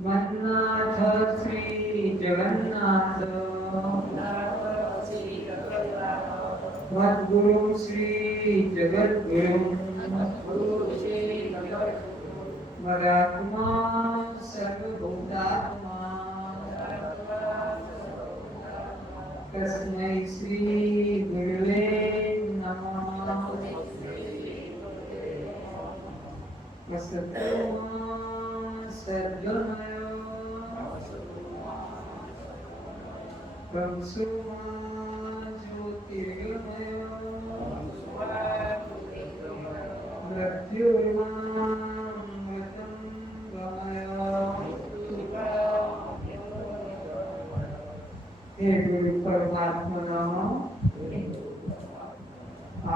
मन्नाथ श्री जगन्नाथ मद्गुरु श्री जगद्गुरु मदात्मा सर्वभूतात्मा तस्मै श्री गुरुवे नमः। सद्गुणय ब्रह्मसुमा ज्योतिर्गमय मृत्युर्मामृतं गमय। हे गुरु परमात्मा,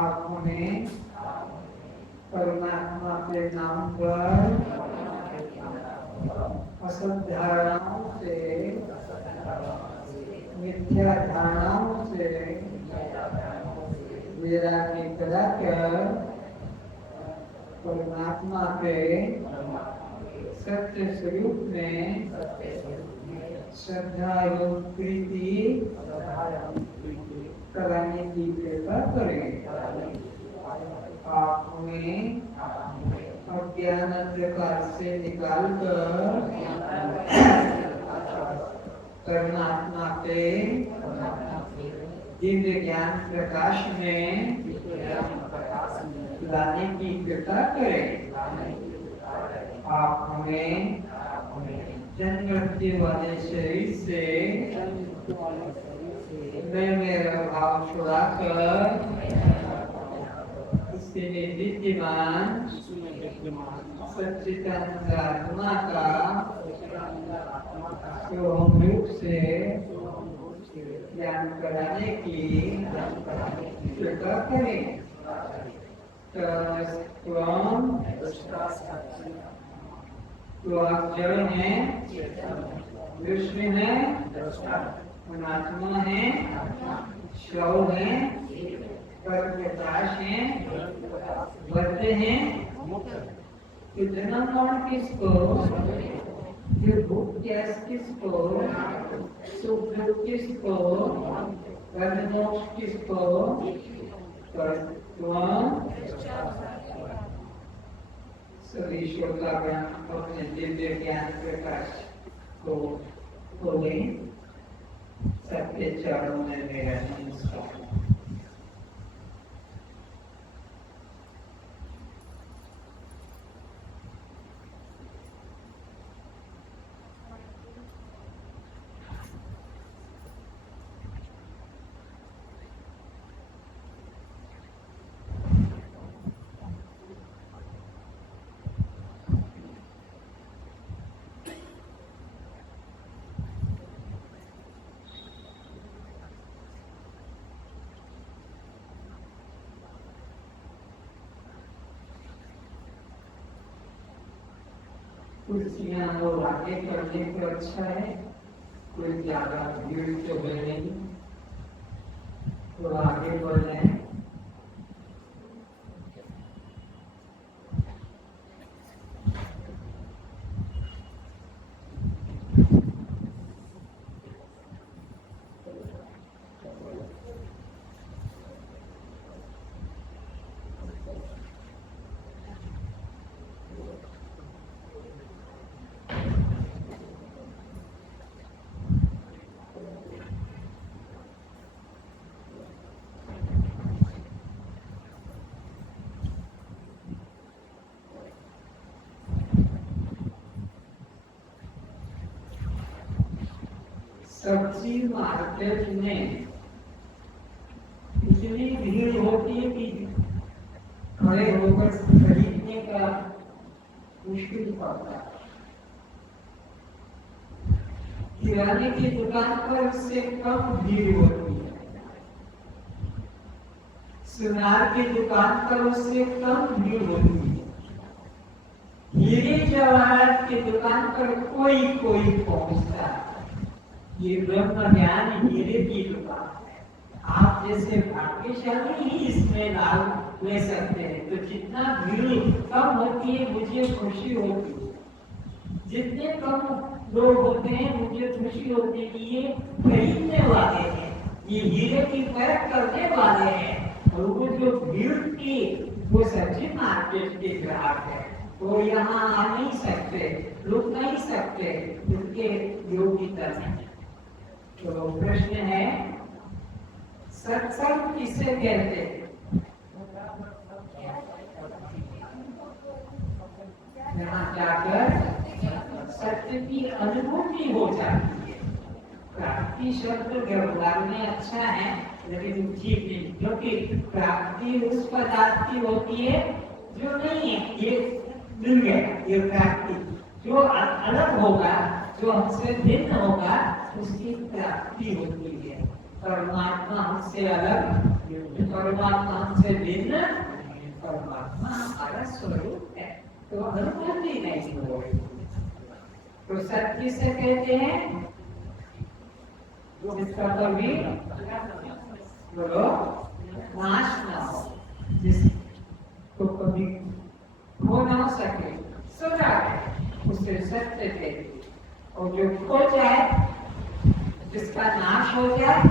आपने परमात्मा के नाम पर असत धारणाओं से, मिथ्या धारणाओं से वैराग्य कराकर परमात्मा के सत्य स्वरूप में श्रद्धा एवं प्रीति कराने की कृपा करें। आप हमें अज्ञान प्रकाश से निकालकर परमात्मा के दिव्य ज्ञान प्रकाश में लाने की कृपा करें। आप हमें जन्म मृत्यु वाले शरीर से मेरा भाव छुड़ाकर इसके विद्यमान सच्चिदानंद आत्मा का स्वयं रूप से ज्ञान कराने की कृपा करें। तो आप जड़ हैं, विष्णु हैं, अनात्मा हैं, शव हैं, प्रकाश हैं, बद्ध हैं। तो जन्म मरण किसको, फिर भूख प्यास किसको, सुख दुख किसको, मोक्ष किसको, ईश्वर का ज्ञान अपने दिव्य ज्ञान प्रकाश को खोलें। सबके चरणों में मेरा नमस्कार। कुर्सियां लोग आगे करने को अच्छा है, कोई ज्यादा भीड़ तो है नहीं, तो आगे बढ़ रहे हैं। सब्जी मार्केट में इतनी भीड़ होती है कि खड़े होकर खरीदने का मुश्किल पड़ता है। किराने की दुकान पर उससे कम भीड़ होती है, सुनार की दुकान पर उससे कम भीड़ होती है, हीरे जवाहरात की दुकान पर कोई पहुंचता है। ये ब्रह्म ज्ञान हीरे की दुकान है। आप जैसे भाग्यशाली ही इसमें लाभ ले सकते हैं। तो जितना भीड़ कम होती है मुझे खुशी होती है। जितने कम लोग होते हैं मुझे खुशी होती है कि ये खरीदने वाले हैं, ये हीरे की परख करने वाले हैं। और वो जो भीड़ की वो सच्ची मार्केट के ग्राहक है, वो यहाँ आ नहीं सकते, रुक नहीं सकते, उनके योग्यता नहीं। तो प्रश्न है सत्संग किसे कहते हैं? यहाँ जाकर सत्य की अनुभूति हो जाती है। प्राप्ति शब्द व्यवहार में अच्छा है लेकिन ठीक नहीं, क्योंकि प्राप्ति उस पदार्थ की होती है जो नहीं है, ये मिल गया, ये प्राप्ति जो अलग होगा, जो हमसे भिन्न होगा, उसकी प्राप्ति होती है। परमात्मा हमसे अलग, परमात्मा हमसे भिन्न, परमात्मा हमारा स्वरूप है, तो अनुभूति नहीं हो। तो सत्य किसे कहते हैं? जिसका कभी बोलो नाश न हो, जिसको कभी खो न सके, सदा है, उसे सत्य कहते हैं। और जो खो जाए, जिसका नाश हो जाए,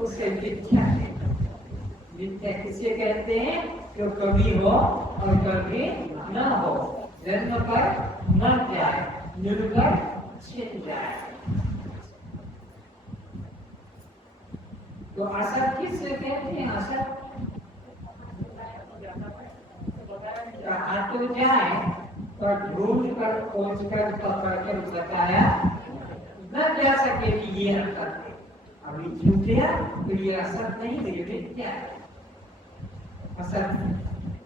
उसे मिथ्या कहते हैं। मिथ्या किसे कहते हैं? जो कभी हो और कभी न हो, जन्म पर न जाए, निर्भर छिन जाए। तो असत किससे कहते हैं? असत आ तो जाए पर ढूंढ कर, खोज कर, पकड़ कर बताया न जा सके कि ये असत है। अभी झूठ गया तो ये असत नहीं, ये मिथ्या है। असत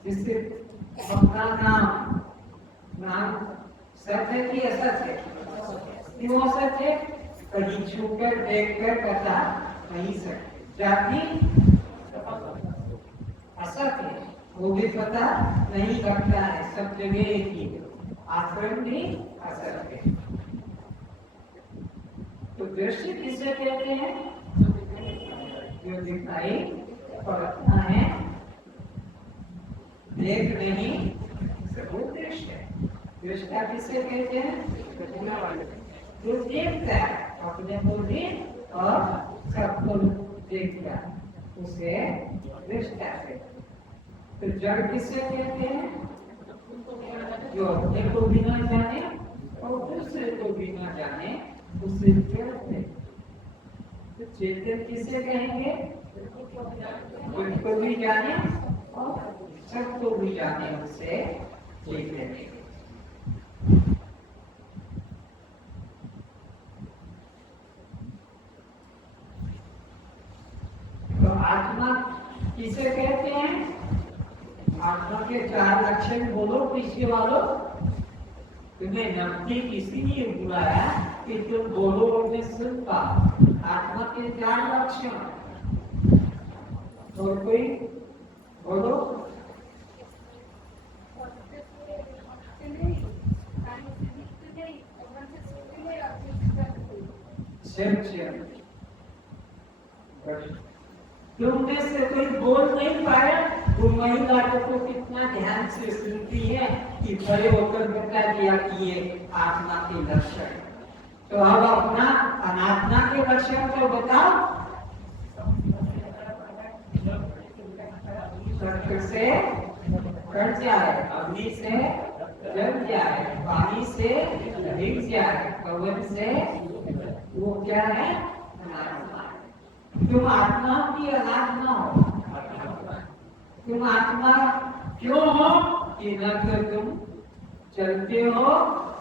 जिससे अपना नाम सच है कि असत है? क्यों असत है? कहीं छूकर देखकर पता नहीं सकते। जाति असत है, वो भी पता नहीं लगता है, सब जगह एक ही है। आश्रम भी असत है। तो दृश्य किसे कहते हैं? जो दिखाई पड़ता है, देख नहीं, वो दृश्य है। दृष्टा किसे कहते हैं? जो देखता है, अपने को भी और सबको देखता, उसे दृष्टा कहते हैं। तो जड़ किसे कहते हैं? जो अपने को भी ना जाने और दूसरे को भी ना जाने, उसे जड़ कहते हैं। तो चेतन किसे कहेंगे? खुद को भी जाने और सबको भी जाने, उसे चेतन। तो आत्मा किसे कहते हैं? आत्मा के 4 लक्षण बोलो किसी वालों। तुम्हें नब्बे किसी ने बुलाया कि तुम बोलो और मैं सुन पाऊं। आत्मा के 4 लक्षण और कोई बोलो। तुमने से कोई बोल नहीं पाया, वो महिला को कितना ध्यान से सुनती है कि खड़े होकर बता दिया कि ये आत्मा के लक्षण। तो अब अपना अनात्मा के लक्षण तो बताओ। सत्य से कट जाए, अग्नि से जल जाए, पानी से भीग जाए, पवन से, वो क्या है? अनात्मा। तुम आत्मा की अनात्मा हो। तुम आत्मा क्यों हो? कि न तो तुम चलते हो,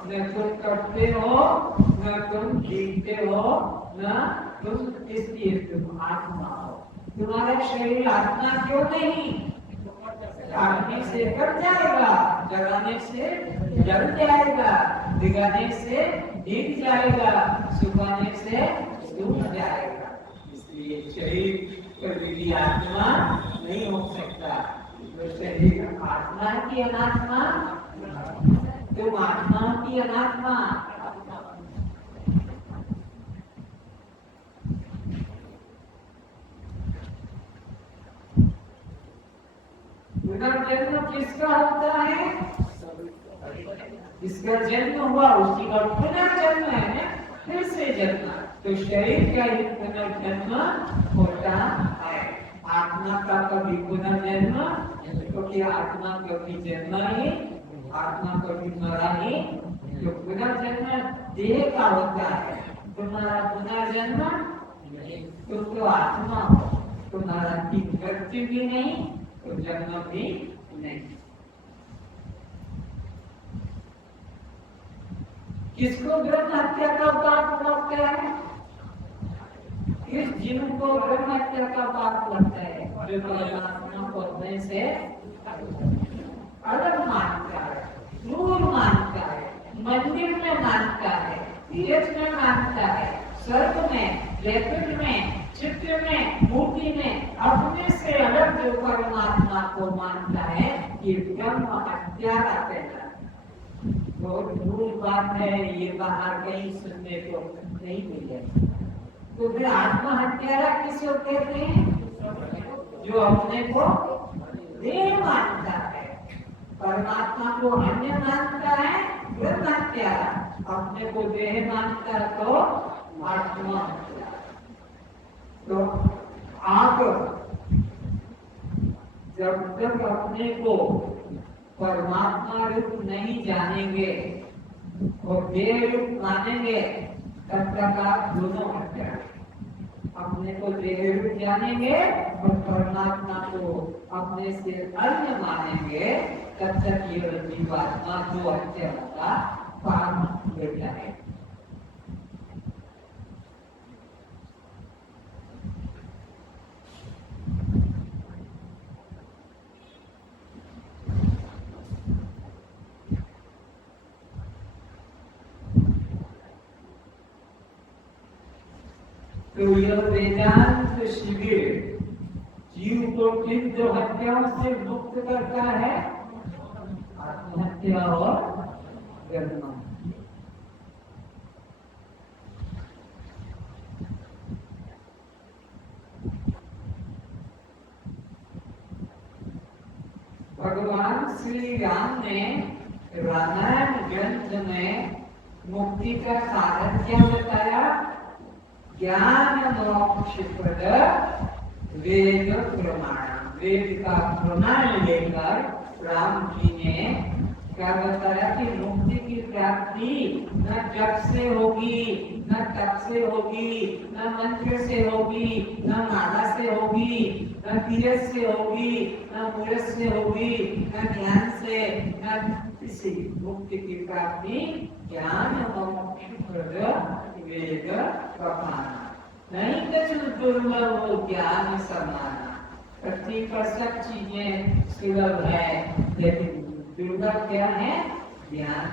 न तुम करते हो, न तुम जीते हो, न तुम, इसलिए तुम आत्मा हो। तुम्हारा शरीर आत्मा क्यों नहीं? काटने से कट जाएगा, जलाने से जल जाएगा, भिगाने से भीग जाएगा, सुखाने से सूख जाएगा। इसलिए शरीर कभी भी आत्मा नहीं हो सकता। तो शरीर आत्मा की अनात्मा, तुम आत्मा की अनात्मा। पुनर्जन्म किसका होता है? जिसका जन्म हुआ उसी का पुनर्जन्म है, फिर से जन्म। तो शरीर का ही पुनर्जन्म होता है, आत्मा का कभी पुनर्जन्म, क्योंकि आत्मा कभी जन्म ही, आत्मा कभी मरा ही। जो पुनर्जन्म देह का होता है, तुम्हारा पुनर्जन्म तो आत्मा हो, तुम्हारा की मृत्यु भी नहीं तो जन्म भी नहीं। किसको ब्रह्म हत्या का पाप लगता है? किस जीव को ब्रह्म हत्या का पाप लगता है? जो परमात्मा को अपने से अलग मानता है, दूर मानता है, मंदिर में मानता है, तीर्थ में मानता है, स्वर्ग में, जैकुट में, चित्र में, मूर्ति में अपने से अलग जो परमात्मा को मानता है, ये ब्रह्म हत्या कहता है। बहुत दूर बात है, ये बाहर कहीं सुनने को नहीं मिलेगा। तो फिर आत्महत्यारा किसको कहते हैं? जो अपने को देह मानता है, परमात्मा को अन्य मानता है ब्रह्म हत्यारा, अपने को देह मानता है तो आत्महत्या। तो आप जब तक अपने को परमात्मा रूप नहीं जानेंगे और देह रूप मानेंगे, तब तक आप दोनों हत्या। अपने को देह रूप जानेंगे और परमात्मा को अपने से अन्य मानेंगे, तब तक ये जीवात्मा जो हत्या का पाप लेता है। तो यह वेदांत शिविर जीव को किन दो हत्याओं से मुक्त करता है? आत्महत्या और कर्म। भगवान श्री राम ने रामायण ग्रंथ में मुक्ति का साधन क्या बताया? ज्ञान मोक्ष प्रद वेद प्रमाण। वेद का प्रमाण लेकर राम जी ने क्या बताया कि मुक्ति की प्राप्ति न जप से होगी, न तप से होगी, न मंत्र से होगी, न माला से होगी, न तीर्थ से होगी, न मूर्त से होगी, न ध्यान से, न किसी। मुक्ति की प्राप्ति ज्ञान मोक्ष प्रद वेद प्रमाण। नहीं तो दुर्लभ हो ज्ञान समाना। पृथ्वी पर सब चीजें सुलभ है, लेकिन दुर्लभ क्या है? ज्ञान।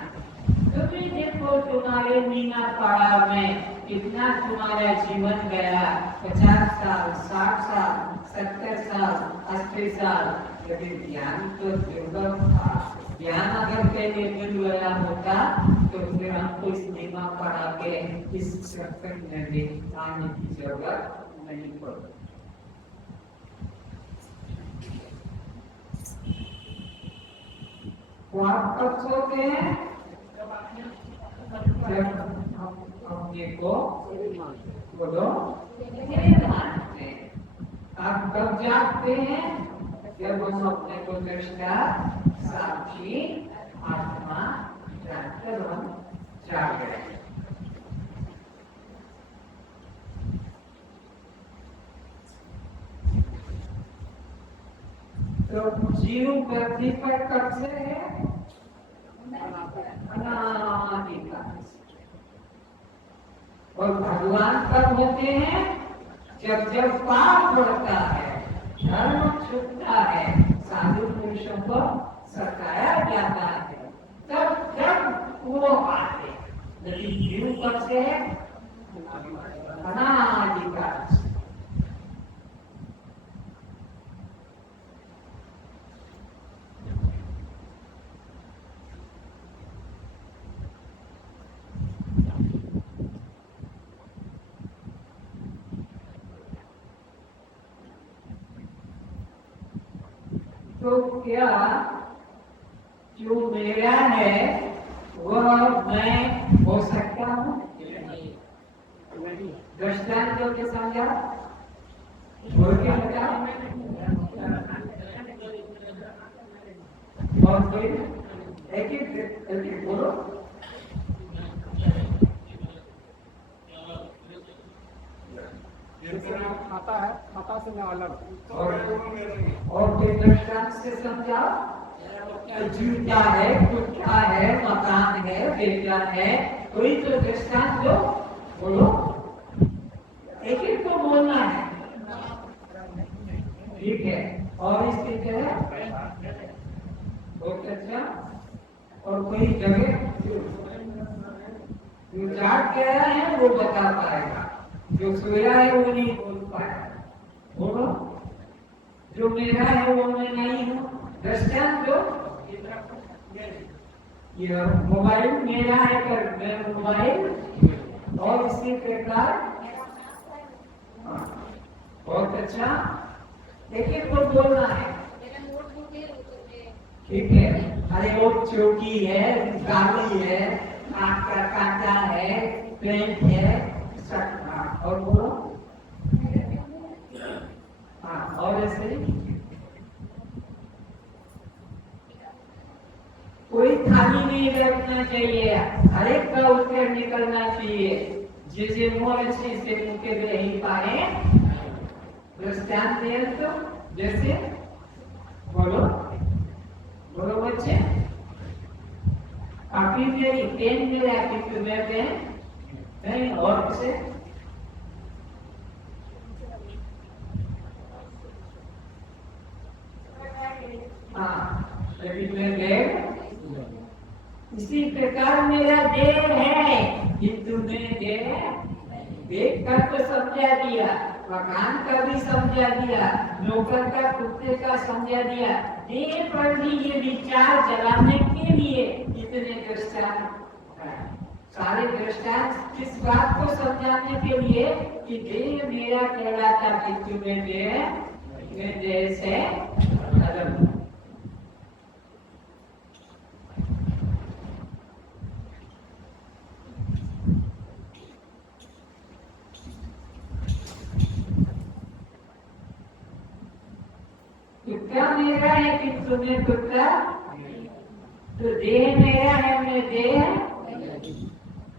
तुम्हें देखो तुम्हारे मीना पाड़ा में कितना तुम्हारा जीवन गया, 50 साल, 60 साल, 70 साल, 80 साल, लेकिन ज्ञान तो दुर्लभ था। ज्ञान अगर पहले मिल गया होता तो फिर हमको इस मीना पाड़ा के इस चक्कर में भी आने की जरूरत नहीं पड़ती। तो आप कब सोते हैं? जब अपने को बोलो मानते हैं। आप कब जागते हैं? जब हम अपने को दृष्टा साक्षी आत्मा जानकर हम जाग गए। तो जीव पृथ्वी पर कब से है? अनादिकाल। और भगवान कब होते हैं? जब जब पाप बढ़ता है, धर्म छूटता है, साधु पुरुषों को सताया जाता है, तब तब वो आते। लेकिन जीव कब से है? अनादिकाल। तो क्या जो मेरा है वह मैं हो सकता हूँ। दृष्टांत के समझा बोल के बता और कोई एक बोलो। खाता है, खाता से मैं अलग और कोई दृष्टांत से समझा। जूता है, कुत्ता है, मकान है, बेटा है, कोई तो दृष्टांत दो बोलो। एक एक को बोलना है, ठीक है। और इसके क्या बहुत अच्छा। और कोई जगह जो जाग गया है वो बता पाएगा, जो सोया है वो नहीं बोल पाएगा। बोलो जो मेरा है वो मैं नहीं हूँ। दृष्टांत दो। ये मोबाइल मेरा है पर मैं मोबाइल और इसी प्रकार बहुत अच्छा। एक एक को बोलना है, ठीक है। अरे वो चौकी है, गाड़ी है, आँख का कांटा है, पेंट है, सब। और बोलो हाँ। और ऐसे कोई खाली नहीं रखना चाहिए, हर एक का उत्तर निकलना चाहिए। जैसे मोर अच्छे से मुके नहीं पाए दृष्टांत दे तो जैसे बोलो बोलो बच्चे। काफी मेरी पेन मेरा किंतु मैं पेन नहीं। और किसे हाँ मैं बैग। इसी प्रकार मेरा देह है किंतु मैं देख कर तो समझा दिया, मकान का भी समझा दिया, नौकर का कुत्ते का समझा दिया। देह पर भी ये विचार चलाने के लिए इतने दृष्टांत, सारे दृष्टांत किस बात को समझाने के लिए कि देह मेरा कहलाता किंतु मैं देह से अलग हूँ। कुत्ता मेरा है किंतु मैं कुत्ता, तो देह मेरा है मैं देह,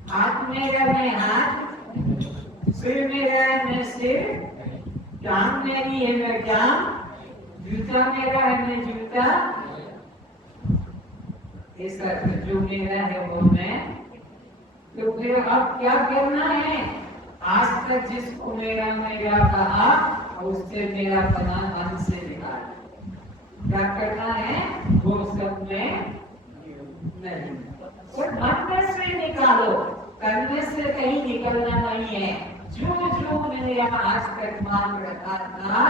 हाथ मेरा मैं हाथ, सिर मेरा है मैं सिर, जान मेरी है मैं जान, जूता मेरा है मैं जूता। ऐसा जो मेरा है वो मैं। तो फिर अब क्या करना है? आज तक जिसको मेरा मेरा कहा उससे मेरा पना मन से निकाल। क्या करना है? वो सब में नहीं, और मन में से निकालो, करने से कहीं निकलना नहीं है। जो जो मैंने यहाँ आज तक मान रखा था,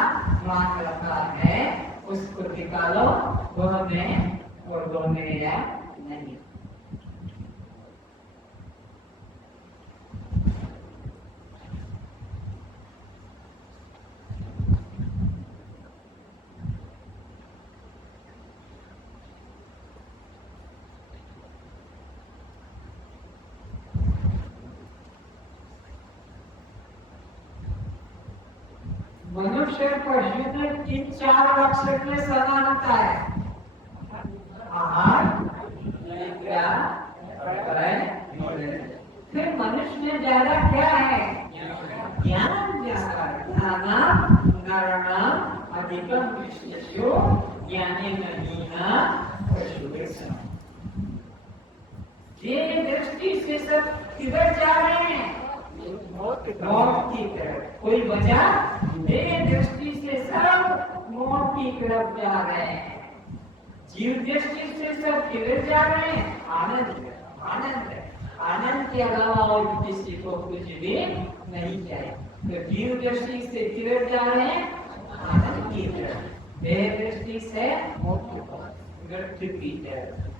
मान रखा है, उसको निकालो। वह मैं और वो मेरा नहीं। मनुष्य पशु में किन चार अक्षर में समानता है? आहार, निद्रा, फिर मनुष्य में ज्यादा क्या है? ज्ञान ज्यादा। ज्ञानाम नराणाम अधिकम विशेषो ज्ञानेन पशुः। ये दृष्टि से सब किधर जा रहे हैं? मौत की तरफ। कोई वजह? मेरे दृष्टि से सब मौत की तरफ जा रहे हैं। जीव दृष्टि से सब किधर जा रहे हैं? आनंद। आनंद आनंद के अलावा और किसी को कुछ भी नहीं चाहिए। तो जीव दृष्टि से किधर जा रहे हैं? आनंद की तरफ। मेरे दृष्टि से मृत्यु की तरफ।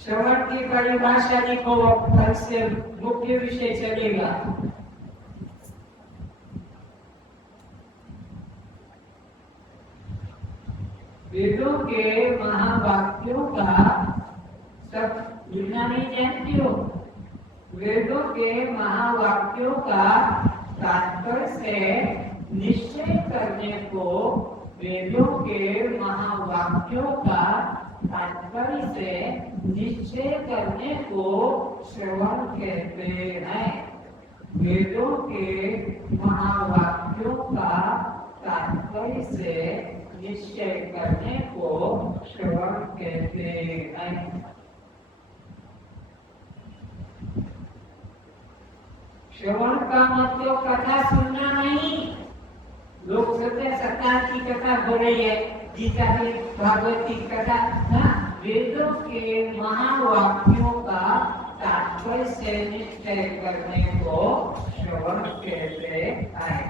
श्रवण की परिभाषा लिखो, कल से मुख्य विषय चलेगा। वेदों के महावाक्यों का सब लिखना नहीं जानती हो। वेदों के महावाक्यों का तात्पर्य से निश्चय करने को वेदों के महावाक्यों का तात्पर्य से निश्चय करने को श्रवण कहते हैं। वेदों के महावाक्यों का तात्पर्य से निश्चय करने को श्रवण कहते हैं। श्रवण का मतलब कथा सुनना नहीं। लोग सोचते सत्यान की कथा हो रही है, गीता की भागवत की कथा। वेदों के महावाक्यों का तात्पर्य से निश्चय करने को श्रवण कहते हैं।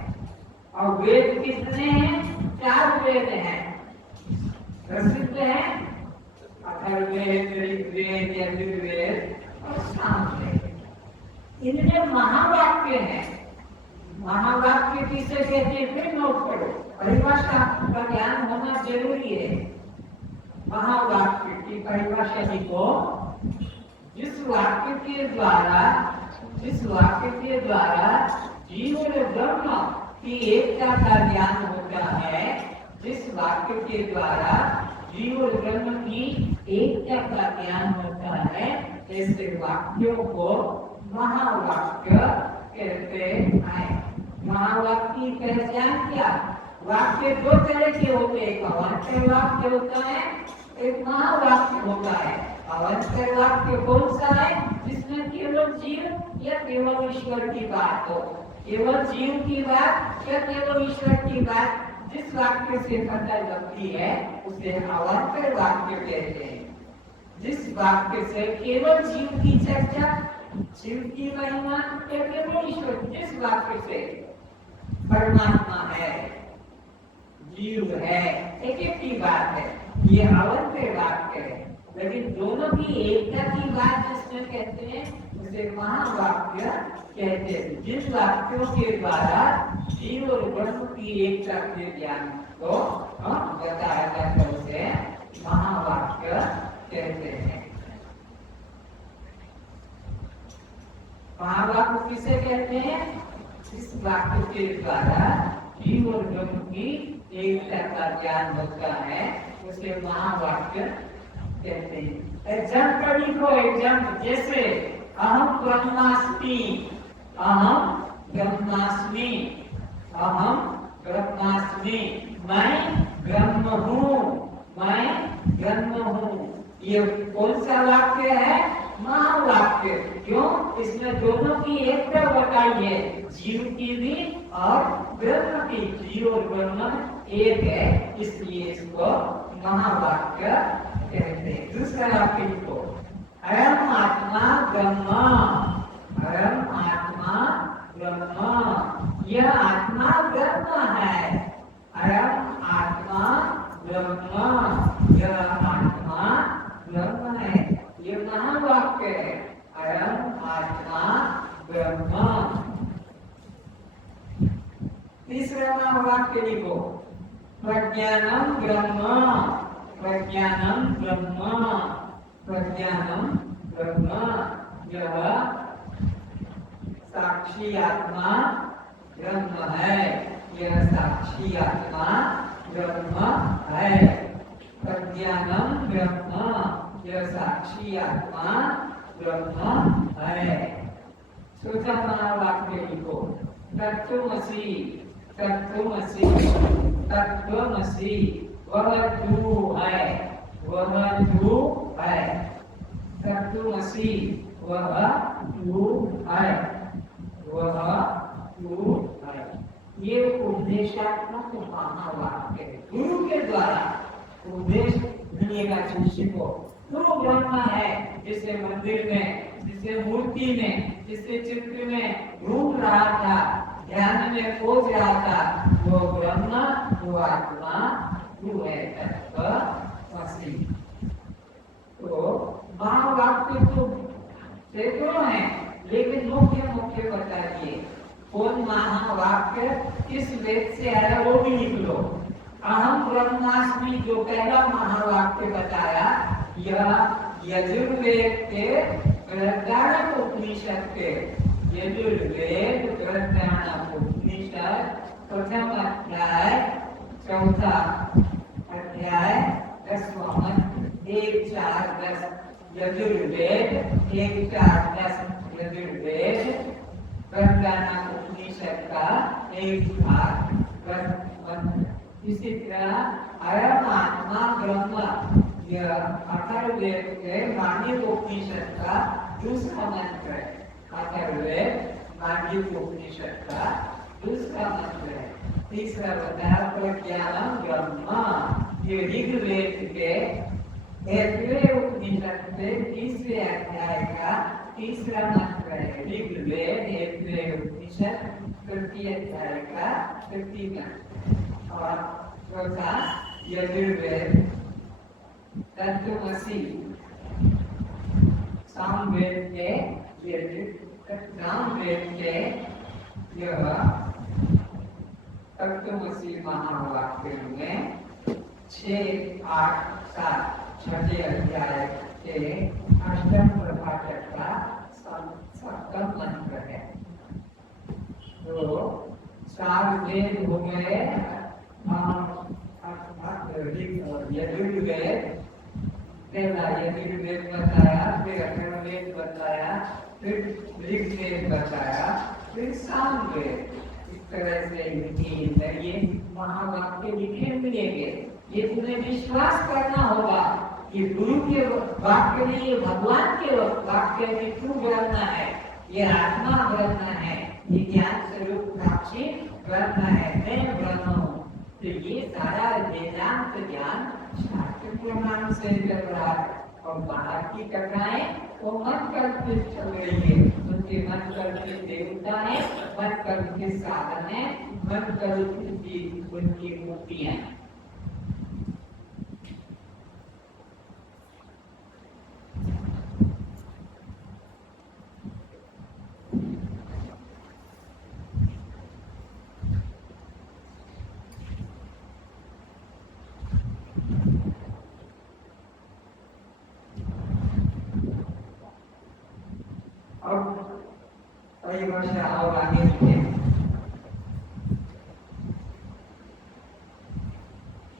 और वेद कितने हैं? 4 वेद हैं, प्रसिद्ध हैं, अथर्ववेद, ऋग्वेद, यजुर्वेद और सामवेद। इनमें महावाक्य है। महावाक्य किसे कहते हैं? फिर नोट करो, परिभाषा का ज्ञान होना जरूरी है। महावाक्य की परिभाषा लिखो। जिस वाक्य के द्वारा जीव और ब्रह्म की एकता का ज्ञान होता है, जिस वाक्य के द्वारा जीव और ब्रह्म की एकता का ज्ञान होता है, ऐसे वाक्यों को महावाक्य कहते हैं। महावाक्य की पहचान क्या? वाक्य 2 तरह के होते हैं। एक अवान्तर वाक्य होता है, एक महावाक्य होता है। अवान्तर वाक्य कौन सा है? जिसमें केवल जीव या केवल ईश्वर की बात हो। केवल जीव की बात या केवल ईश्वर की बात जिस वाक्य से पता लगती है उसे अवान्तर वाक्य कहते हैं। जिस वाक्य से केवल जीव की चर्चा, जीव की महिमा या केवल ईश्वर, जिस वाक्य से परमात्मा है, जीव है, एक ही बात है, ये अवान्तर वाक्य है। लेकिन दोनों की एकता की बात जिसमें कहते हैं उसे महावाक्य कहते हैं। जिन वाक्यों के द्वारा जीव और ब्रह्म की एकता के ज्ञान को बताया जाता है उसे महावाक्य कहते हैं। महावाक्य किसे कहते हैं? इस वाक्य के द्वारा जीव और ब्रह्म की एकता का ज्ञान होता है उसे महावाक्य कहते हैं। एग्जाम्पल लिखो। एग्जाम्पल जैसे अहम ब्रह्मास्मि, अहम ब्रह्मास्मि, अहम ब्रह्मास्मि, मैं ब्रह्म हूँ, मैं ब्रह्म हूँ। ये कौन सा वाक्य है? महावाक्य। क्यों? इसमें दोनों की एकता बताई है, जीव की भी और ब्रह्म की। जीव और ब्रह्म एक है, इसलिए इसको महावाक्य कहते हैं। दूसरा वाक्य लिखो। अयम आत्मा ब्रह्म, अयम आत्मा ब्रह्म, यह आत्मा ब्रह्म है। अयम आत्मा ब्रह्म, यह आत्मा ब्रह्म है। ये महावाक्य है। अयम आत्मा ब्रह्म। तीसरा महावाक्य लिखो। प्रज्ञानम ब्रह्म, प्रज्ञानम ब्रह्म, प्रज्ञानम ब्रह्म, यह साक्षी आत्मा ब्रह्म है। यह साक्षी आत्मा ब्रह्म है। प्रज्ञानम ब्रह्म, यह साक्षी आत्मा ब्रह्म है। चौथा महावाक्य लिखो। तत्त्वमसि, तत्त्वमसि, तत्त्वमसि, वह तू है, वह तू है। तत्त्वमसि, वह तू है, वह तू है। ये उपदेशात्मक महावाक्य है। गुरु के द्वारा उपदेश मिलेगा शिष्य को। गुरु ब्रह्म है, जिससे मंदिर में, जिससे मूर्ति में, जिससे चित्र में घूम रहा था, ध्यान में खोज रहा था, वो ब्रह्म, वो आत्मा, वो है तत्त्वमसि। तो महावाक्य तो सैकड़ों हैं, लेकिन मुख्य मुख्य बताइए कौन महावाक्य किस वेद से आया वो भी लिख लो। अहम ब्रह्मास्मि जो पहला महावाक्य बताया, यह यजुर्वेद के बृहदारण्यक उपनिषद के यजुर्वेद बृहदारण्यक उपनिषद प्रथम अध्याय चौथा अध्याय 10वां 1-4-10 यजुर्वेद 1-4-10 यजुर्वेद बृहदारण्यक उपनिषद का एक भाग। इसी तरह अयम आत्मा ब्रह्म यह अथर्ववेद के मांडव्य उपनिषद का दूसरा मंत्र है। अथर्ववेद मांडव्य उपनिषद का दूसरा मंत्र है। तीसरा बताया प्रज्ञानम ब्रह्म, ये ऋग्वेद के 1वें उपनिषद से 30वें अध्याय का तीसरा मंत्र है। ऋग्वेद 1वें उपनिषद 3 अध्याय का 3 मंत्र। और चौथा यजुर्वेद तत्त्वमसि सामवेद के यह तत्त्वमसि महावाक्य में 6, 8, 7 छठे अध्याय के अष्टम प्रभाषक का सप्तम मंत्र है। तो 4 वेद हो गए, यजुर्वेद पहला यजुर्वेद बताया, फिर अथर्ववेद बताया, फिर ऋग्वेद बताया, फिर सामवेद। इस तरह से ये महावाक्य लिखे मिलेंगे। ये तुम्हें विश्वास करना होगा कि गुरु के वाक्य में, ये भगवान के वाक्य में तू ब्रह्म है, ये आत्मा ब्रह्म है, ये ज्ञान स्वरूप साक्षी ब्रह्म है, मैं ब्रह्म हूँ। तो ये सारा वेदांत ज्ञान शास्त्र प्रमाण से चल रहा है। और बाहर की कथाएं वो मन कल्पित चल रही है, उनके मन कल्पित देवता है, मन कल्पित साधन है, मन कल्पित उनकी मूर्तियां। परिभाषा और आगे लिखे।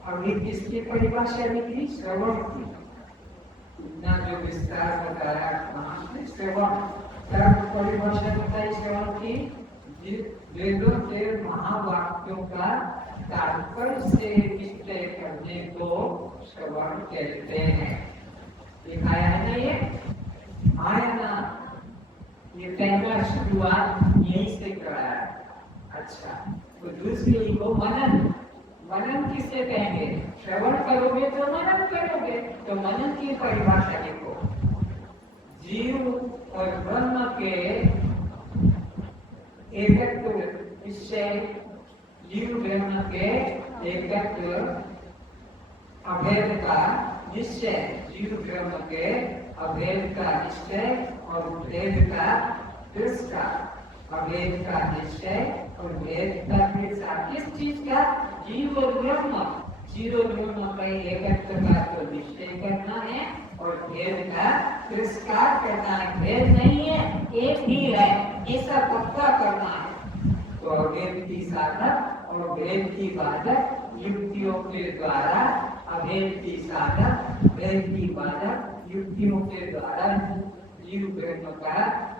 अभी किसकी परिभाषा निकली? श्रवण की। इतना जो विस्तार बताया श्रवण, क्या परिभाषा बताई श्रवण की? वेदों के महावाक्यों का तात्पर्य से निश्चय करने को श्रवण कहते हैं। दिखाया है ना ये? आया ना? ये पहला शुरुआत यहीं से कराया। अच्छा, तो दूसरी को मनन। मनन किसे कहेंगे? श्रवण करोगे तो मनन करोगे, तो मनन की परिभाषा देखो। जीव और ब्रह्म के एकत्व निश्चय, जीव ब्रह्म के एकत्व अभेद का निश्चय, जीव ब्रह्म के अभेद का निश्चय और भेद का तिरस्कार। अभेद का निश्चय और भेद का तिरस्कार किस चीज का? जीव और ब्रह्म। जीव और ब्रह्म का एकत्व का तो निश्चय करना है और भेद का तिरस्कार करना है। भेद नहीं है, एक ही है, ऐसा पक्का करना है। तो अभेद की साधक और भेद की बाधक युक्तियों के द्वारा, अभेद की साधक भेद की बाधक युक्तियों के द्वारा जीव ब्रह्म का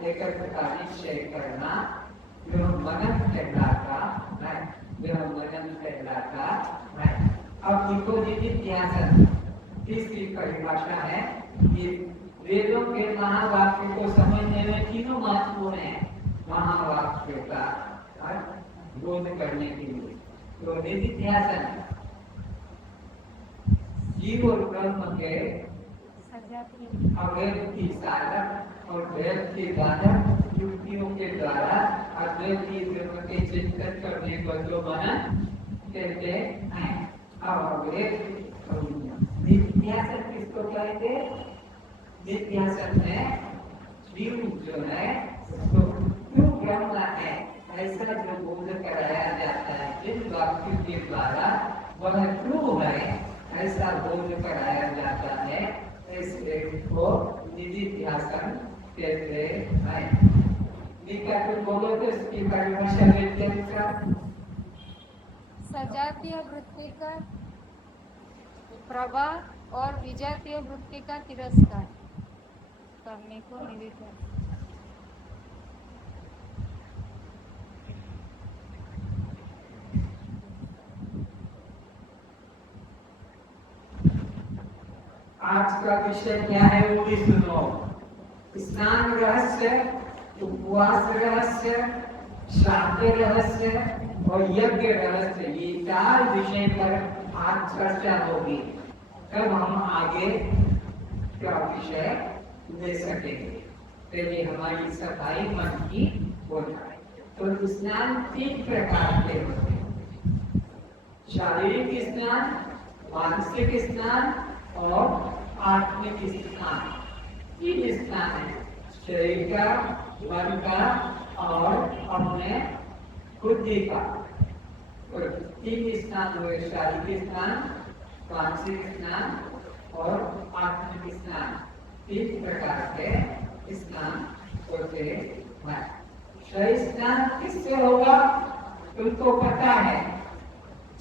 एकत्व का निश्चय करना मनन कहलाता है। मनन कहलाता है। अब इनको जिज्ञासन तीसरी परिभाषा है कि वेदों के महावाक्य को समझने में तीनों महत्वपूर्ण है महावाक्यों का बोध करने के लिए। तो निधिध्यासन जीव और ब्रह्म के अभेद की साधक और भेद की बाधक युक्तियों के द्वारा अद्वैती ब्रह्म के चिंतन करने को जो मनन कहते हैं। अब निध्यासन किसको कहते? निध्यासन में जीव जो है उसको क्यों ब्रह्म है ऐसा जो बोध कराया जाता है, जिन वाक्यों के द्वारा वह ट्रू है ऐसा बोध कराया जाता है। इसलिए को निधिध्यासन कहते हैं। निका कुछ बोलो तो इसकी परिभाषा लेते हैं। सजातीय वृत्ति का प्रवाह और विजातीय वृत्ति का तिरस्कार करने को निधिध्यासन। आज का विषय क्या है वो भी सुनो। स्नान रहस्य, उपवास रहस्य, श्राद्ध रहस्य और यज्ञ रहस्य, ये 4 विषय पर आज चर्चा होगी। तब हम आगे का विषय ले सकेंगे। पहले हमारी सफाई मन की हो जाए। तो स्नान 3 प्रकार के होते हैं। शारीरिक स्नान, मानसिक स्नान और आत्मिक स्नान। 3 स्नान है, शरीर का, मन का और अपने बुद्धि का। और 3 स्नान हुए, शारीरिक स्नान, मानसिक स्नान और आत्मिक स्नान। 3 प्रकार के स्नान होते हैं। शरीर स्नान किससे होगा तुमको पता है।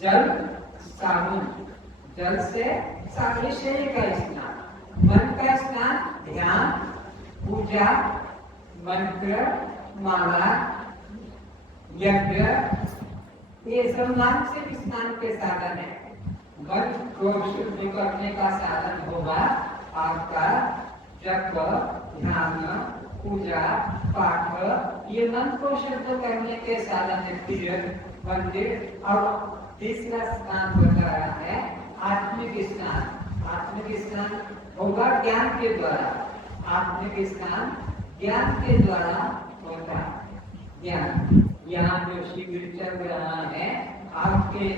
जल, साबुन, जल से सारे शरीर का स्नान। मन का स्नान ध्यान, पूजा, मंत्र, माला, यज्ञ, ये सब मानसिक स्नान के साधन है। मन को शुद्ध करने का साधन होगा आपका जप, ध्यान, पूजा, पाठ, ये मन को शुद्ध करने के साधन है। तीर्थ, मंदिर। और तीसरा स्नान बता रहा है आत्मिक स्नान। आत्मिक स्नान होगा ज्ञान के द्वारा। आत्मिक स्नान ज्ञान के द्वारा होता है। ज्ञान यहाँ जो शिविर चल रहा है, आपके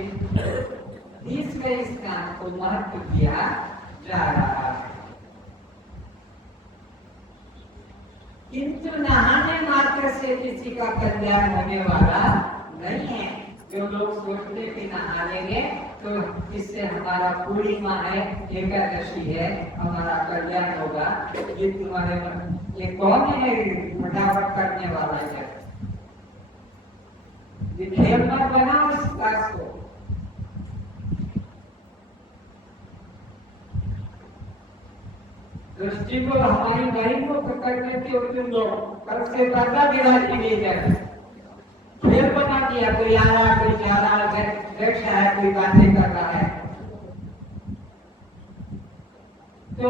तीसरे स्नान को महत्व दिया जा रहा है। किंतु नहाने मात्र से किसी का कल्याण होने वाला नहीं है। जो लोग सोचते कि नहा लेंगे तो इससे हमारा पूर्णिमा है, एकादशी है, हमारा कल्याण होगा, ये तुम्हारे ये कौन है फटाफट करने वाला है? ये खेल मत बनाओ इस क्लास को। दृष्टि को हमारी बहन को पकड़ लेते हो तुम लोग, कल से दादा गिरा के लिए जाए। खेल बना दिया, कोई आ रहा, कोई जा रहा है, बैठा है, कोई बातें कर रहा है। तो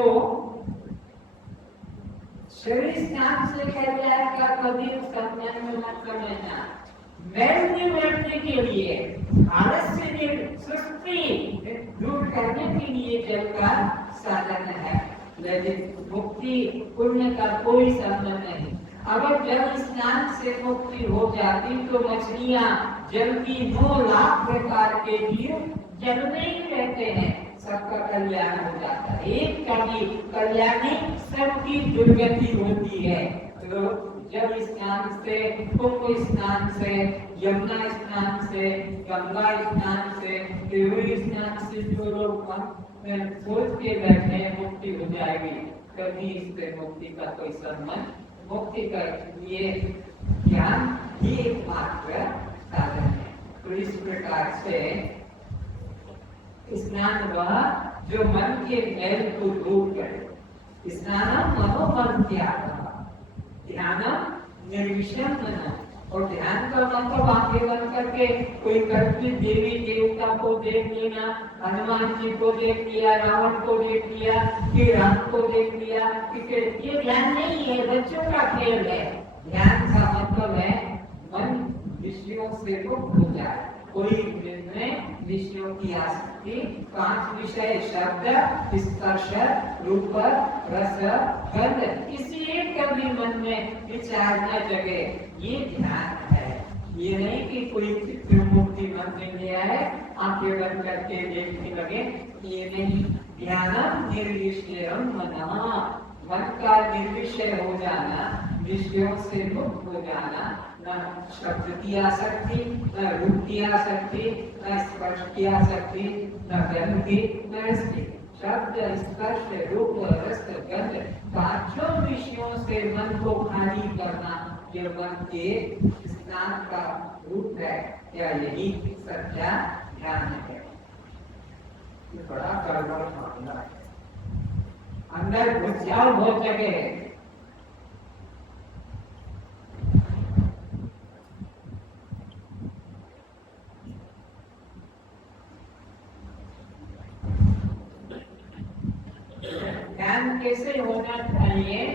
शरीर स्नान से कल्याण का कभी संज्ञान में मत कर लेना। मैल निवृत्ति के लिए, आलस्य सुस्ती दूर करने के लिए जल का साधन है, लेकिन मुक्ति पुण्य का कोई संबंध नहीं। अगर जल स्नान से मुक्ति हो जाती तो मछलियां जल की 9 लाख प्रकार के जीव जल में ही रहते हैं, सबका कल्याण हो जाता है। एक का भी कल्याण नहीं, सबकी दुर्गति होती है। तो जल स्नान से, कुंभ स्नान से, यमुना स्नान से, गंगा स्नान से, देवी स्नान से जो लोग सोच के बैठे मुक्ति हो जाएगी, कभी इससे मुक्ति का कोई संबंध। मुक्ति का ये ज्ञान ही एकमात्र साधन है। तो इस प्रकार से स्नान वह जो मन के मैल को दूर करे। स्नानम मनोमन त्यागः, ध्यानम निर्विषम मनः। और ध्यान का मतलब आंखें बंद करके कोई कल्पित देवी देवता को देख लेना, हनुमान जी को देख लिया, रावण को देख लिया, कि राम को देख लिया, ये ध्यान नहीं है, बच्चों का खेल है। ध्यान का मतलब है मन विषयों से मुक्त हो जाए, कोई में विषयों की आसक्ति। 5 विषय शब्द, स्पर्श, रूप, रस, गंध, किसी एक का भी मन में विचार न जगे, ये ध्यान है। ये नहीं कि कोई चित्र मुक्ति मन में ले आए, आंखें बंद करके देखने लगे, ये नहीं। ध्यानम निर्विषयम मनः, मन का निर्विषय हो जाना, विषयों से मुक्त हो जाना, न शब्द की आसक्ति, न रूप की आसक्ति, न स्पर्श की आसक्ति, न गंध की, न रस की। शब्द, स्पर्श, रूप, रस, गंध पांचों विषयों से मन को खाली करना, ये मन के स्नान का रूप है। क्या यही सच्चा ध्यान है? ये बड़ा गड़बड़ मामला है। अंदर घुस जाओ बहुत जगह है। ध्यान कैसे होना चाहिए,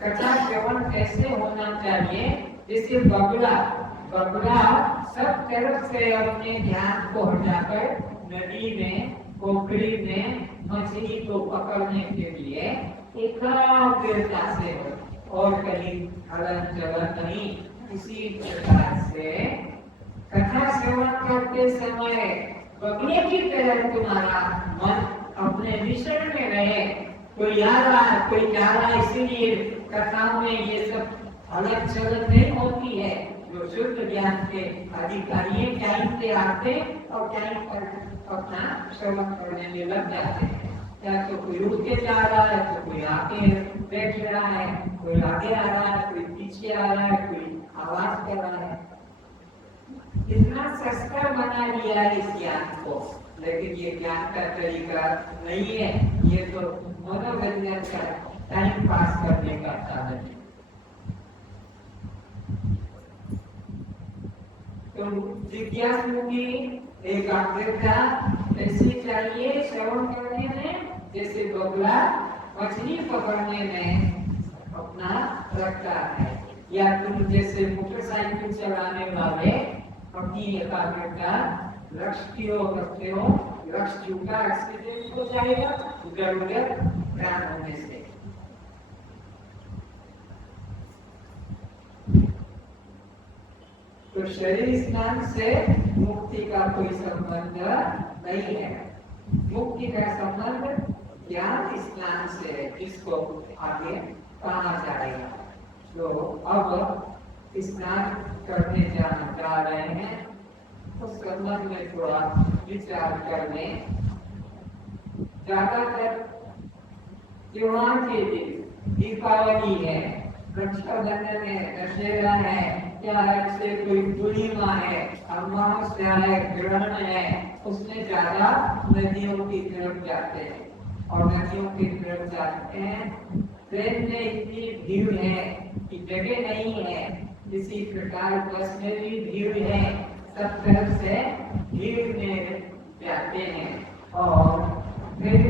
कथा श्रवण कैसे होना चाहिए? जैसे बगुला सब तरफ से अपने ध्यान को हटाकर नदी में, पोखरी में मछली को पकड़ने के लिए एकाग्रता से और कहीं हलन चलन नहीं। इसी प्रकार से कथा श्रवण करते समय बगुले की तरह तुम्हारा मन अपने विषय में रहे। कोई आ रहा है, कोई जा रहा है, इसीलिए कथाओं में ये सब हलन चलन नहीं होती है। जो शुद्ध ज्ञान के अधिकारी टाइम पे आते और टाइम पर अपना श्रवण करने में लग जाते हैं। या तो कोई उठ के जा रहा है, तो कोई आके बैठ रहा है, कोई आगे आ रहा है, कोई पीछे आ रहा है, कोई आवाज कर रहा है। इतना सस्ता बना लिया है इस ज्ञान को, लेकिन ये ज्ञान का तरीका नहीं है। ये तो मनोरंजन का, टाइम पास करने का साधन है। तो जिज्ञासु की एकाग्रता ऐसी चाहिए श्रवण करने में, जैसे बगुला मछली पकड़ने में अपना रखता है। या तुम जैसे मोटरसाइकिल चलाने वाले अपनी एकाग्रता लक्ष्य की ओर रखते हो, लक्ष्य झूठा एक्सीडेंट हो जाएगा उधर प्राण होने से। तो शरीर स्नान से मुक्ति का कोई संबंध नहीं है। मुक्ति का संबंध ज्ञान स्नान से है, जिसको आगे कहा जाएगा। तो अब स्नान करने जा रहे हैं, उस संबंध में थोड़ा विचार कर लें। ज्यादातर त्योहार के दिन दीपावली है, रक्षाबंधन है, दशहरा है, क्या है, कोई पूर्णिमा है, अमावस्या है, ग्रहण है, उसमें ज्यादा नदियों की तरफ जाते हैं। और नदियों की तरफ जाते हैं, ट्रेन में इतनी भीड़ है कि जगह नहीं है। इसी प्रकार बस में भी भीड़ है, सब तरफ से भीड़ में जाते हैं। और फिर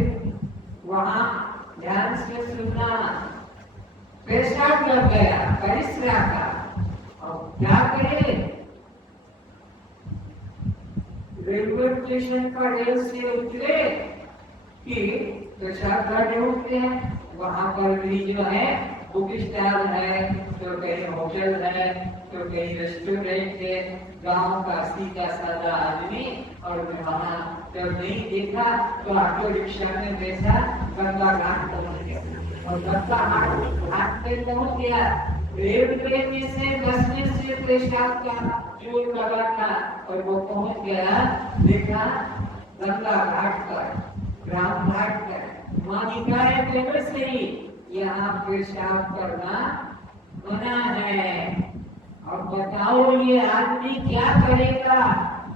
वहाँ ध्यान से सुनना, पेशाब लग गया, परिश्रा का, और क्या करे, रेलवे स्टेशन पर रेल से उतरे कि पेशाब कर उठते हैं। वहाँ पर भी जो है बुक स्टॉल है, तो कहीं होटल है, तो कहीं रेस्टोरेंट है। गांव का सीधा साधा आदमी और वहाँ जब नहीं देखा तो ऑटो रिक्शा में बैठा, गंगा घाट पहुँच गया। और गंगा घाट पे पहुँच गया, रेलवे में से बस में से पेशाब का जोर लगा था और वो पहुँच गया, देखा गंगा घाट पर, ग्राम घाट पर। वहाँ लिखा है पेपर से ही, यहाँ पेशाब करना मना है। अब बताओ ये आदमी क्या करेगा?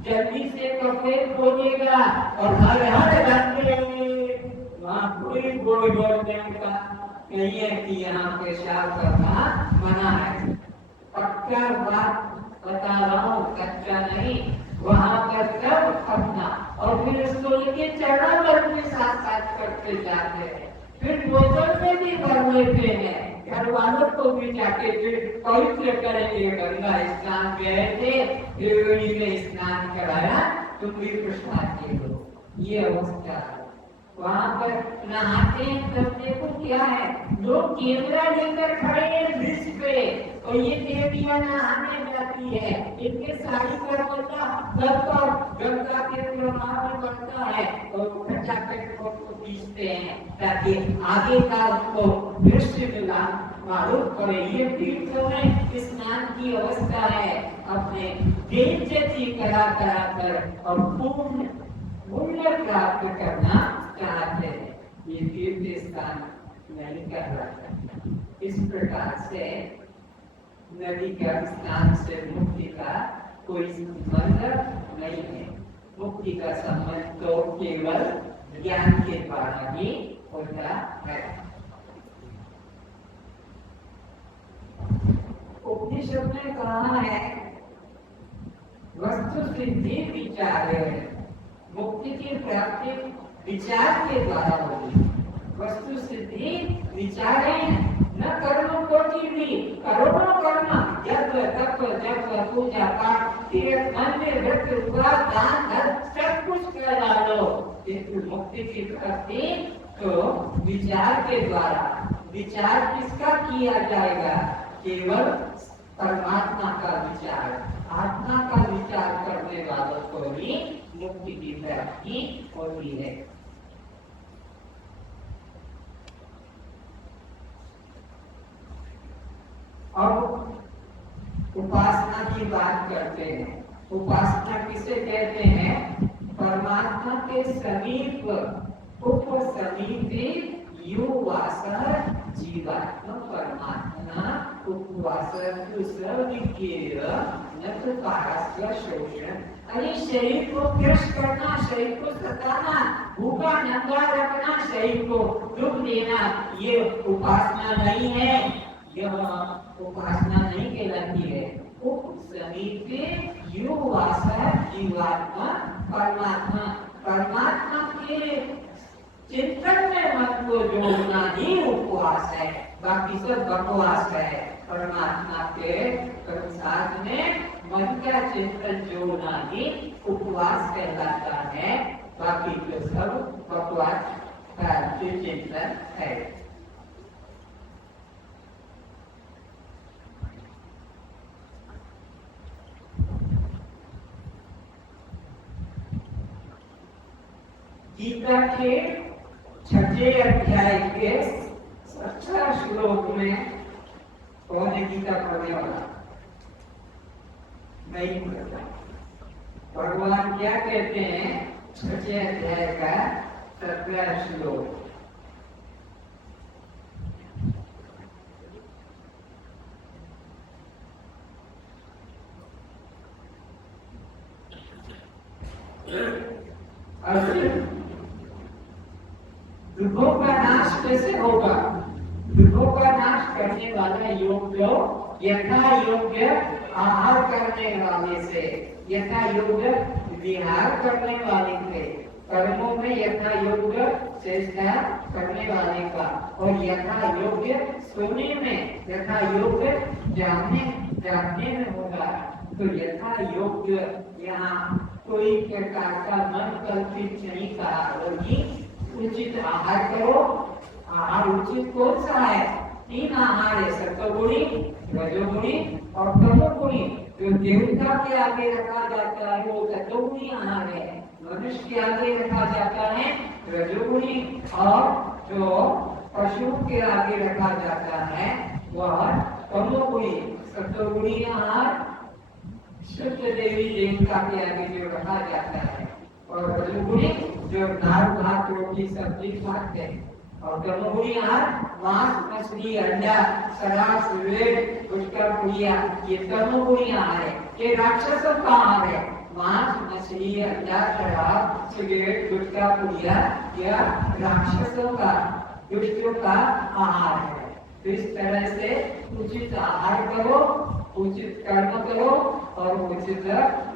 जल्दी से कपड़े खोलेगा और हर घंटे वहाँ कोई गोल बोलने का नहीं है कि यहाँ पेशाब करना मना है। पक्का बात बता रहा हूँ, कच्चा नहीं। वहाँ पर सब अपना और फिर उसको लेके चढ़ावट में साथ साथ करते जाते हैं। फिर बोतल में भी भर लेते हैं, घर वालों को भी जाके फिर पवित्र करेंगे। गंगा स्नान गए थे, त्रिवेणी में स्नान कराया, तुम भी स्नान के लो। ये अवस्था है। वहां पर नहाते हैं तब देखो क्या है, लोग कैमरा लेकर खड़े हैं ब्रिज पे और ये देवियां नहाने जाती है, इनके साड़ी पर पता गंगा के प्रवाह में बढ़ता है और खच्चा पे फोटो खींचते हैं ताकि आगे का उनको दृश्य मिला मालूम पड़े। ये तीर्थों में स्नान की अवस्था है, अपने बेइज्जती करा कर और पूर्ण मूल्य प्राप्त करना चाहते हैं, ये तीर्थ स्थान नहीं कर रहा। इस प्रकार से नदी का स्नान से मुक्ति का कोई संबंध नहीं है। मुक्ति का संबंध तो केवल ज्ञान के द्वारा ही होता है। उपनिषद में कहा है वस्तु सिद्धि विचार, मुक्ति की प्राप्ति विचार के द्वारा होगी। वस्तु सिद्धि विचार न कर्म कोटि भी, करोड़ों कर्म यज्ञ तप जप पूजा पाठ तीर्थ मंदिर व्रत उपवास दान धर्म सब कुछ कर डालो, किंतु मुक्ति की प्राप्ति तो विचार के द्वारा। विचार किसका किया जाएगा? केवल परमात्मा का विचार, आत्मा का विचार करने वालों को ही मुक्ति की प्राप्ति होती है। अब उपासना की बात करते हैं। उपासना किसे कहते हैं? परमात्मा के समीप उपसमीपे युवासः जीवात्मा परमात्मा उपवासः सर्विकेय न तो पारस्य शोषण। अरे शरीर को कृष करना, शरीर को सताना, भूखा नंगा रखना, शरीर को दुख देना, ये उपासना नहीं है, यह उपासना नहीं कहलाती है। उपसमीपे युवासः जीवात्मा परमात्मा, परमात्मा के चिंतन में मन को जोड़ना ही उपवास है, बाकी सब बकवास है। परमात्मा के साथ में मन का चिंतन जोड़ना ही उपवास कहलाता है, बाकी तो सब बकवास का चिंतन है। गीता के 6 अध्याय के 17 श्लोक में कौन है गीता पढ़ने वाला? नहीं पढ़ता। भगवान क्या कहते हैं? 6 अध्याय का 17 श्लोक, दुखों का नाश कैसे होगा? दुखों का नाश करने वाला योग्य यथा योग्य आहार करने वाले से, यथा योग्य विहार करने वाले से, कर्मों में यथा योग्य चेष्टा करने वाले का, और यथा योग्य सोने में, यथा योग्य जानने में होगा। तो यथा योग्य यहाँ कोई प्रकार का मन कल्पित नहीं कहा, और उचित आहार करो। आहार उचित कौन सा है? 3 आहार है, सत्वगुणी, रजोगुणी और तमोगुणी। जो देवता के आगे रखा जाता है वो सत्वगुणी आहार है, मनुष्य के आगे रखा जाता है रजोगुणी, और जो पशु के आगे रखा जाता है वह तमोगुणी। सत्वगुणी आहार शुद्ध देवी देवता के आगे जो रखा जाता है, और रजोगुणी जो दाल भात रोटी सब्जी खाते हैं, और तमोगुणी आहार मांस मछली अंडा शराब सिगरेट गुटखा पुड़िया, ये तमोगुणी आहार है। ये राक्षसों का आहार है। मांस मछली अंडा शराब सिगरेट गुटखा पुड़िया यह राक्षसों का, दुष्टों का आहार है। तो इस तरह से उचित आहार करो, उचित कर्म करो और उचित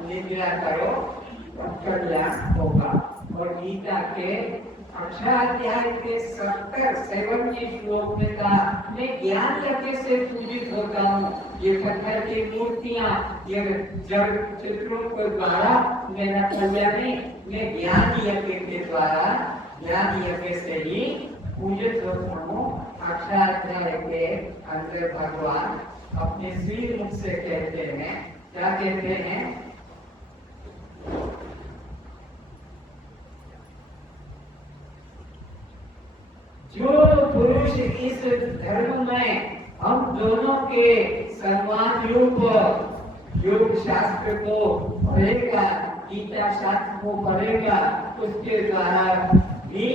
निद्रा करो, कल्याण होगा। और गीता के 18 अध्याय के 70 श्लोक में कहा, मैं ज्ञान यज्ञ से पूजित होता हूँ। ये पत्थर की मूर्तियाँ, ये जड़ चित्रों के द्वारा मेरा कल्याण, मैं ज्ञान यज्ञ के द्वारा ज्ञान यज्ञ से ही पूजित हो। अक्षराध्याय के अंदर भगवान अपने श्री मुख से कहते हैं, क्या कहते हैं? जो पुरुष इस धर्म में हम दोनों के सम्मान रूप योग शास्त्र को पढ़ेगा, गीता शास्त्र को पढ़ेगा, उसके द्वारा भी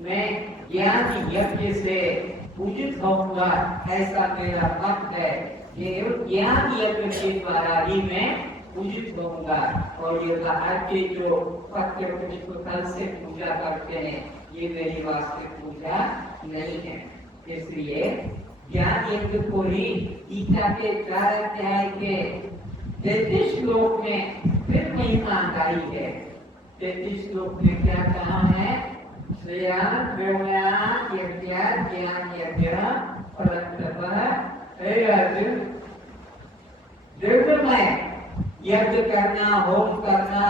मैं ज्ञान यज्ञ से पूजित होऊंगा, ऐसा मेरा मत है। ये ज्ञान यज्ञ के द्वारा ही मैं पूजित होऊंगा। और ये बाहर के जो पत्र पुष्प फल से पूजा करते हैं, ये मेरी वास्तविक पूजा नहीं है। इसलिए ज्ञान यज्ञ को ही गीता के 4 अध्याय के 33 श्लोक में फिर महिमा गाई है। 33 श्लोक में क्या कहा है? श्रेयान ब्रह्मयान यज्ञ ज्ञान यज्ञ परंतप, हे अर्जुन, द्रव्यमय यज्ञ करना, होम करना,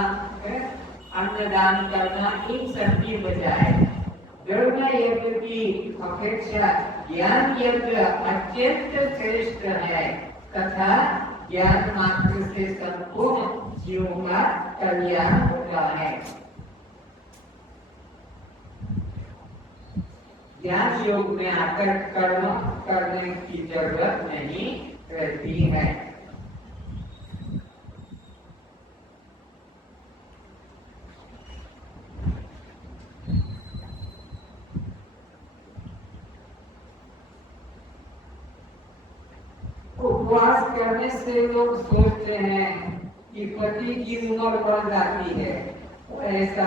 अन्नदान करना, इन सब की बजाय द्रव्य यज्ञ की अपेक्षा ज्ञान यज्ञ अत्यंत श्रेष्ठ है तथा ज्ञान मात्र से संपूर्ण जीवों का कल्याण होता है। ज्ञान योग में आकर कर्म करने की जरूरत नहीं रहती है। उपवास करने से लोग सोचते हैं कि पति की उम्र बढ़ जाती है, ऐसा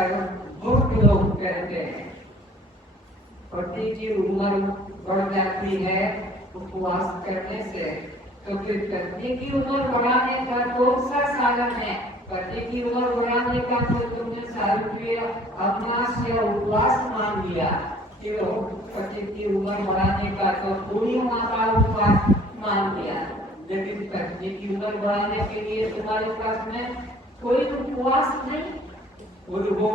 मूर्ख लोग कहते हैं। पति की उम्र बढ़ जाती है उपवास करने से, तो फिर पत्नी की उम्र बढ़ाने का कौन सा साधन है? पति की उम्र बढ़ाने का तो तुमने शारीरिक अभ्यास या उपवास मान लिया, क्यों? पति की उम्र बढ़ाने का तो पूरी मात्रा उपवास मान लिया, लेकिन पत्नी की उम्र बढ़ाने के लिए तुम्हारे पास में कोई उपवास नहीं, और वो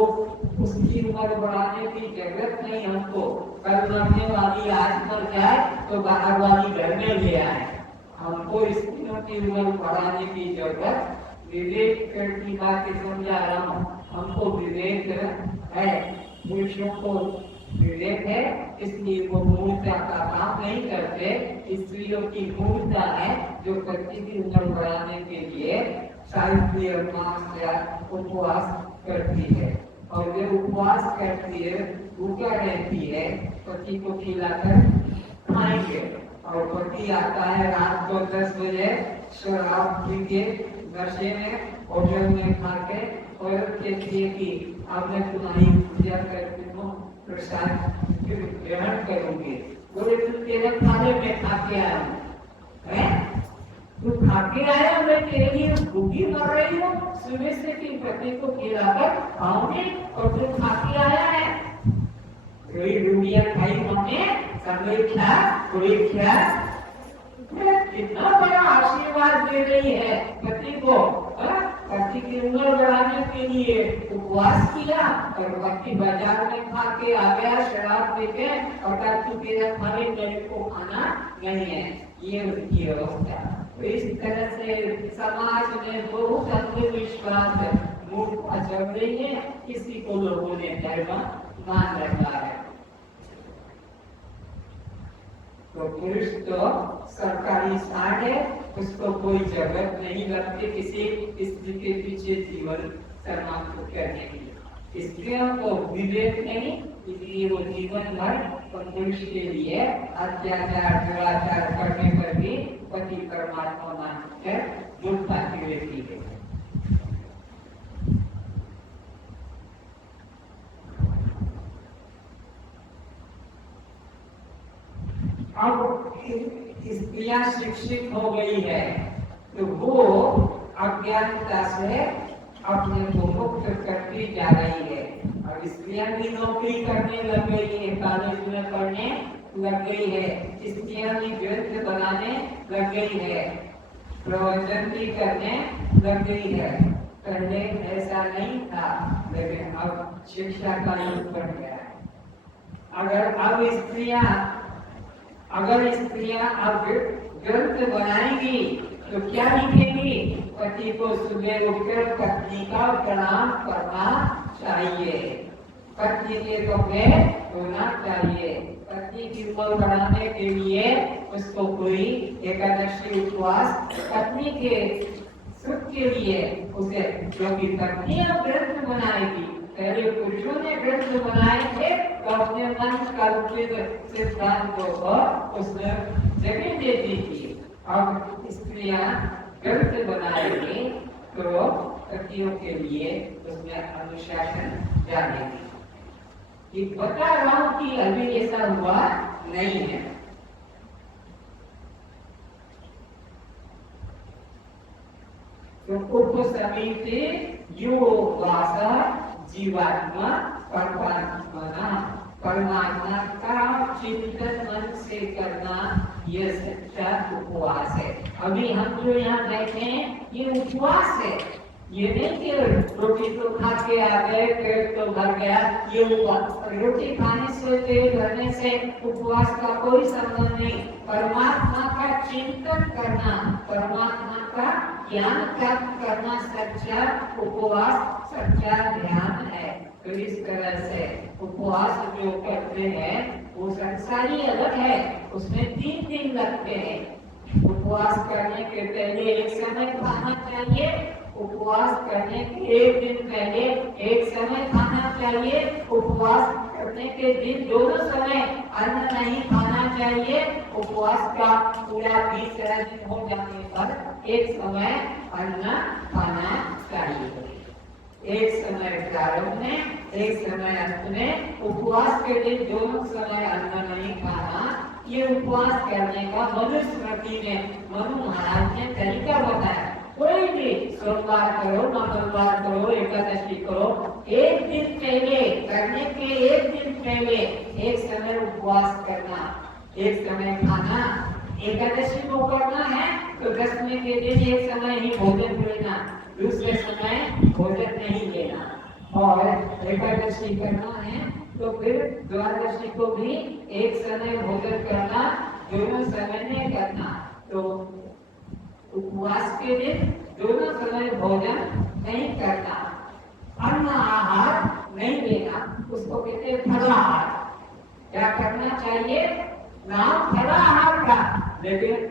उसकी उम्र बढ़ाने की जरूरत नहीं। हमको कल मरने वाली आज मर जाए तो बाहर वाली घर में ले आए, हमको स्त्रियों की उम्र बढ़ाने की जरूरत, विवेक की बात समझा रहा हूँ, हमको विवेक है, पुरुषों को विवेक है, इसलिए वो मूर्ता का काम नहीं करते। स्त्रियों की मूर्ता है जो पति की उम्र बढ़ाने के लिए शारीरिक अभ्यास या उपवास करती है, और वे उपवास करती है, भूखा रहती है, पति को खिलाकर खाएंगे। और पति आता है रात को 10 बजे शराब पी के नशे में होटल में खा के, और कहती है कि अब मैं तुम्हारी पूजा करती हूँ, प्रसाद ग्रहण करूंगी। बोले तुम तेरे खाने में खा के आया हूँ, तू खा के आया, मैं तेरे लिए भूखी मर रही हूँ, सुबह से तीन पत्नी को खिलाकर खाऊंगी और तू खा के आया है। कोई डूबिया खाई हमने, सब खा, कोई खा, कितना बड़ा आशीर्वाद दे रही है पति को। पति की उम्र बढ़ाने के लिए उपवास किया, और पति बाजार में खा के आ गया शराब पी के, और तू तेरा खाने मेरे को खाना नहीं है, ये उनकी अवस्था। तो इस तरह से समाज में बहुत अंधविश्वास मूर्खता चल रही है, किसी को लोगों ने धर्म मान रखा है। तो पुरुष तो सरकारी साठ है, उसको कोई जरूरत नहीं लगती किसी स्त्री के पीछे जीवन समाप्त करने की। स्त्रियों को विवेक नहीं, इसलिए वो जीवन भर पुरुष के लिए अत्याचार दुराचार करने पर भी पति परमात्मा मानकर दुख पाती रहती है। अब स्त्रियां शिक्षित हो गई है, तो वो अज्ञानता से अपने को मुक्त करती जा रही है, और स्त्रियां भी नौकरी करने लग गई है, कॉलेज में पढ़ने लग गई है, स्त्रियां भी ग्रंथ बनाने लग गई है, प्रवचन भी करने लग गई है। पहले ऐसा नहीं था, लेकिन अब शिक्षा का युग बढ़ गया है। अगर स्त्रियां अब ग्रंथ बनाएंगी तो क्या लिखेंगी? पति को सुबह उठकर पत्नी का प्रणाम करना चाहिए, पत्नी के कपड़े धोना चाहिए, पत्नी की उम्र बढ़ाने के लिए उसको कोई एकादशी उपवास, पत्नी के सुख के लिए उसे, क्योंकि पत्नी अब ग्रंथ बनाएगी। पहले पुरुषों ने ग्रंथ बनाए थे तो अपने मन का उचित सिद्धांतों को उसने जगह दे दी थी। अब स्त्रियां ग्रंथ बनाएंगी तो पतियों के लिए उसमें अनुशासन जानेगी। ये बता रहा हूं कि अभी ऐसा हुआ नहीं है। तो उपसमिति योगास जीवात्मा परमात्मा का चिंतन मन से करना, यह सच्चा उपवास है। अभी हम जो यहाँ बैठे हैं ये उपवास है। ये नहीं कि रोटी तो खा के आ गए, पेट तो भर गया, ये उपवास। रोटी खाने से, पेट भरने से उपवास का कोई संबंध नहीं। परमात्मा का चिंतन करना, परमात्मा का ज्ञान प्राप्त करना सच्चा उपवास, सच्चा ध्यान है। तो इस तरह से उपवास जो करते हैं वो संसारी अलग है, उसमें 3 दिन लगते हैं। उपवास करने के पहले एक समय खाना चाहिए, उपवास करने के 1 दिन पहले एक समय खाना चाहिए, उपवास करने के दिन दोनों समय अन्न नहीं खाना चाहिए। उपवास का पूरा 20 दिन हो जाने पर एक समय अन्न खाना चाहिए। एक समय प्रारंभ में, एक समय अंत में। उपवास के दिन दोनों समय अन्न नहीं खाना, ये उपवास करने का मनुस्मृति में मनु महाराज ने तरीका बताया। कोई भी सोमवार करो, मंगलवार करो, एकादशी करो, एक दिन पहले, करने के एक दिन पहले एक समय उपवास करना, एक समय खाना। एकादशी को करना है तो 10वें के दिन एक समय ही भोजन लेना, दूसरे समय भोजन नहीं लेना। और एकादशी करना है तो फिर द्वादशी को भी एक समय भोजन करना, दोनों समय नहीं करना। तो उपवास के दिन दोनों समय भोजन नहीं करना, अन्न आहार नहीं लेना, उसको कहते हैं फलाहार। क्या करना चाहिए? नाम फलाहार का, लेकिन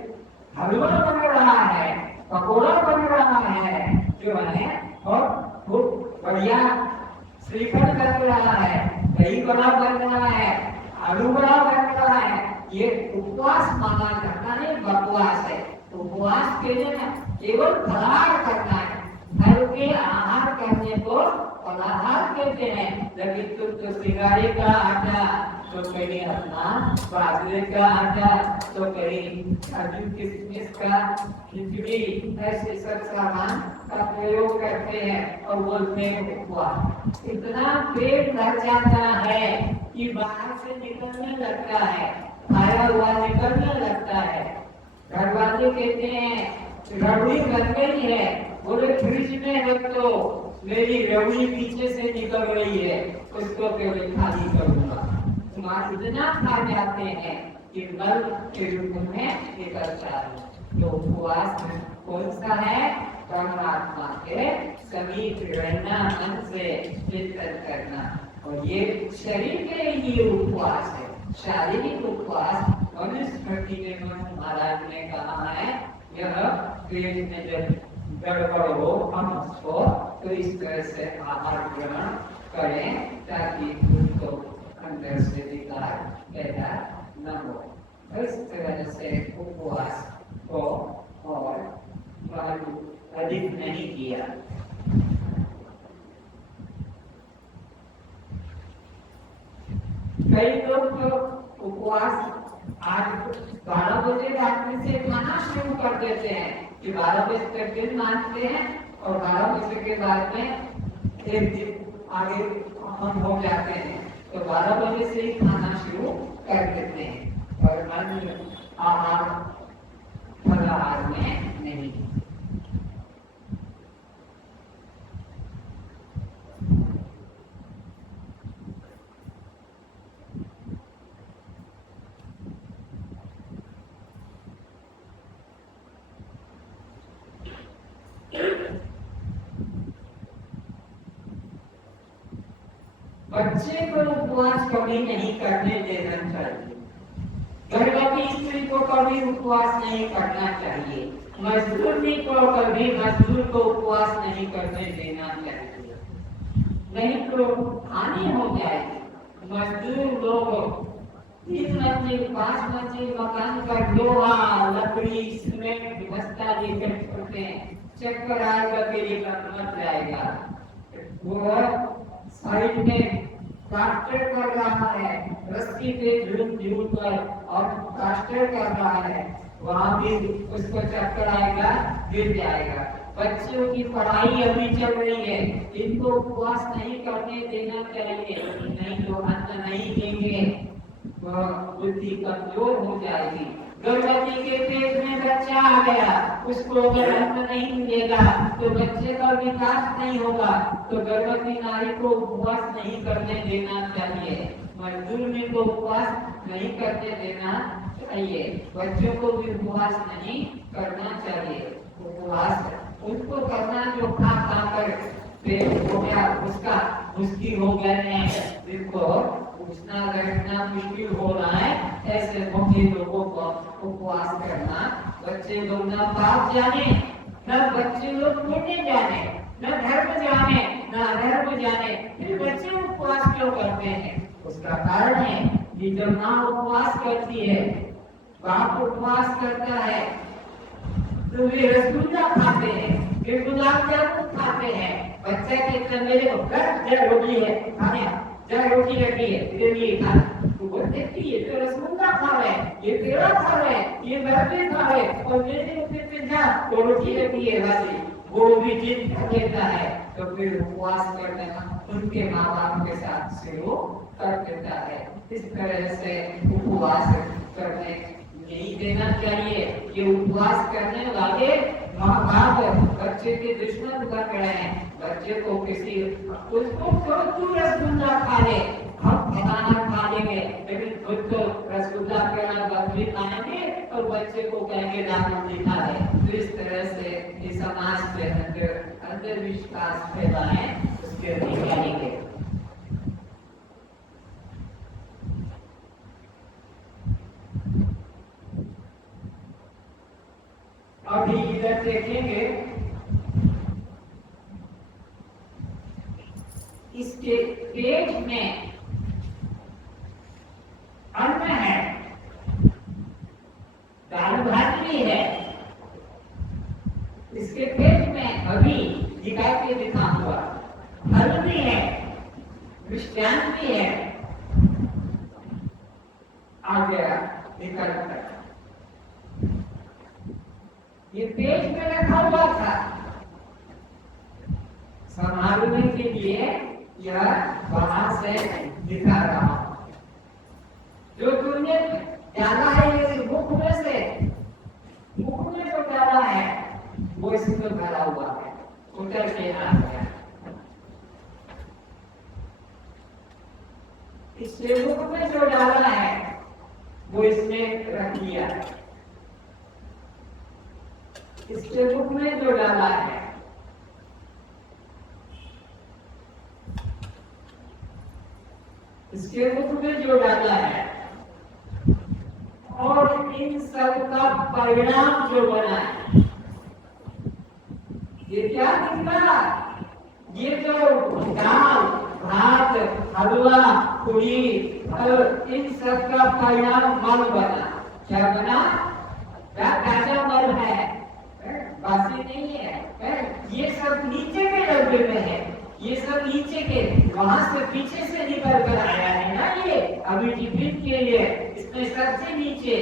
हलवा बन रहा है, पकौड़ा बन रहा है जो है, और खूब बढ़िया श्रीखंड बन रहा है, दही बड़ा बन रहा है, आलू बड़ा बन रहा है, ये उपवास माना जाता है, बकवास है। उपवास के लिए केवल फलाहार करना है, फल के आहार करने को फलाहार कहते हैं। लेकिन तुम तो सिंगारे का आटा, तो कहीं अपना बाजरे का आटा, तो कहीं काजू किशमिश का खिचड़ी, ऐसे सब सामान का प्रयोग करते हैं और बोलते हैं उपवास। इतना पेट भर जाता है कि बाहर से निकलने लगता है, खाया हुआ निकलने लगता है। घर वाले कहते हैं रबड़ी बन गई है, बोले फ्रिज में रख दो, मेरी रबड़ी पीछे से निकल रही है, उसको केवल खाली करूंगा। तुम्हारा इतना खा जाते हैं कि मल के रूप में निकलता है। तो उपवास कौन सा है? परमात्मा के समीप रहना, मन से चिंतन करना। और ये शरीर के लिए उपवास है, शारीरिक उपवास मनुस्मृति में मनु महाराज ने कहा है, यह पेट में जब गड़बड़ हो हम उसको तो इस तरह से आहार ग्रहण करें ताकि उनको अंदर से विकार पैदा न हो। इस तरह से उपवास को और अधिक नहीं किया। कई लोग तो उपवास आज 12 बजे रात में से खाना शुरू कर देते हैं कि 12 बजे तक दिन मानते हैं और 12 बजे के बाद में एक दिन आगे हम हो जाते हैं, तो 12 बजे से ही खाना शुरू कर देते हैं और अन्न आहार फलाहार में नहीं। बच्चे को उपवास कभी नहीं करने देना चाहिए। गर्भवती स्त्री को कभी उपवास नहीं करना चाहिए। मजदूरी को कभी मजदूर को उपवास नहीं करने देना चाहिए, नहीं तो हानि हो जाएगी। मजदूर लोग 3 मंजिल 5 मंजिल मकान का लोहा लकड़ी सीमेंट बस्ता लेकर चलते हैं, चक्कर आएगा फिर मत जाएगा। वो साइड में प्लास्टर कर रहा है, रस्सी पे झूल कर और प्लास्टर कर रहा है, वहां भी उसको चक्कर आएगा, गिर जाएगा। बच्चों की पढ़ाई अभी चल रही है, इनको उपवास नहीं करने देना चाहिए, नहीं तो अन्न नहीं देंगे तो बुद्धि कमजोर हो जाएगी। गर्भवती के पेट में बच्चा आ गया, उसको अगर अन्न नहीं मिलेगा तो बच्चे का विकास नहीं होगा, तो गर्भवती नारी को उपवास नहीं करने देना चाहिए। मजदूर ने को उपवास नहीं करने देना चाहिए, बच्चों को भी उपवास नहीं करना चाहिए। उपवास उनको करना जो खा खा कर पेट हो गया, उसका मुश्किल हो गए हैं, जिनको उठना बैठना मुश्किल हो रहा है, ऐसे मोटे लोगों को उपवास करना। बच्चे लोग न बाप जाने, न बच्चे लोग पढ़ने जाने, न धर्म जाने, न अधर्म जाने, फिर बच्चे उपवास क्यों करते हैं? उसका कारण है कि जब माँ उपवास करती है, बाप उपवास करता है, तो वे रसगुल्ला खाते हैं, वे गुलाब जामुन खाते हैं। बच्चा कहता मेरे को जरा रोटी है खाने, जरा रोटी रखी है तेरे लिए खा। तो वो देखती है तो रसगुल्ला खा रहे, ये पेड़ा खा रहे, ये बर्फी खा रहे, और मेरे मुंह पे जा तो रोटी रखी है वाली, वो भी जिद लेता है, तो फिर उपवास करना उनके माँ बाप के साथ से वो कर देता है। इस तरह से उपवास करने नहीं देना चाहिए। ये उपवास करने वाले माँ बाप बच्चे के दुश्मन बन रहे हैं। बच्चे को किसी उसको तू रसगुल्ला खा ले, हम बनाना खा लेंगे, लेकिन खुद तो रसगुल्ला पेड़ा बर्फी खाएंगे और बच्चे को कहेंगे दाना दिखा है। तो इस तरह से इस समाज के अंदर अंधविश्वास फैला है, उसके निकालेंगे। अभी इधर देखेंगे, इसके पेट में अन्न है, दाल भात भी है, इसके पेट में अभी दिखा के दिखा हुआ फल भी है, मिष्टान भी है, आ गया निकल कर। ये पेट में रखा हुआ था, संभालने के लिए यह बाहर से दिखा रहा हूं। जो तुमने डाला है ये मुख में से, मुख में जो डाला है वो इसमें भरा हुआ है, उतर के आ गया। इससे मुख में जो डाला है वो इसमें रख लिया है, इसके मुख में जो डाला है इसके मुख में जो डाला है, और इन सब का परिणाम जो बना है, ये क्या दिख रहा? ये जो दाल भात हलवा पूरी फल, इन सब का परिणाम मल बना। क्या बना? क्या ताजा मल है, बासी नहीं है। ये सब नीचे के डब्बे में है, ये सब नीचे के, वहां से पीछे से निकल कर आया है ना, ये अभी टिफिन के लिए इसमें सबसे नीचे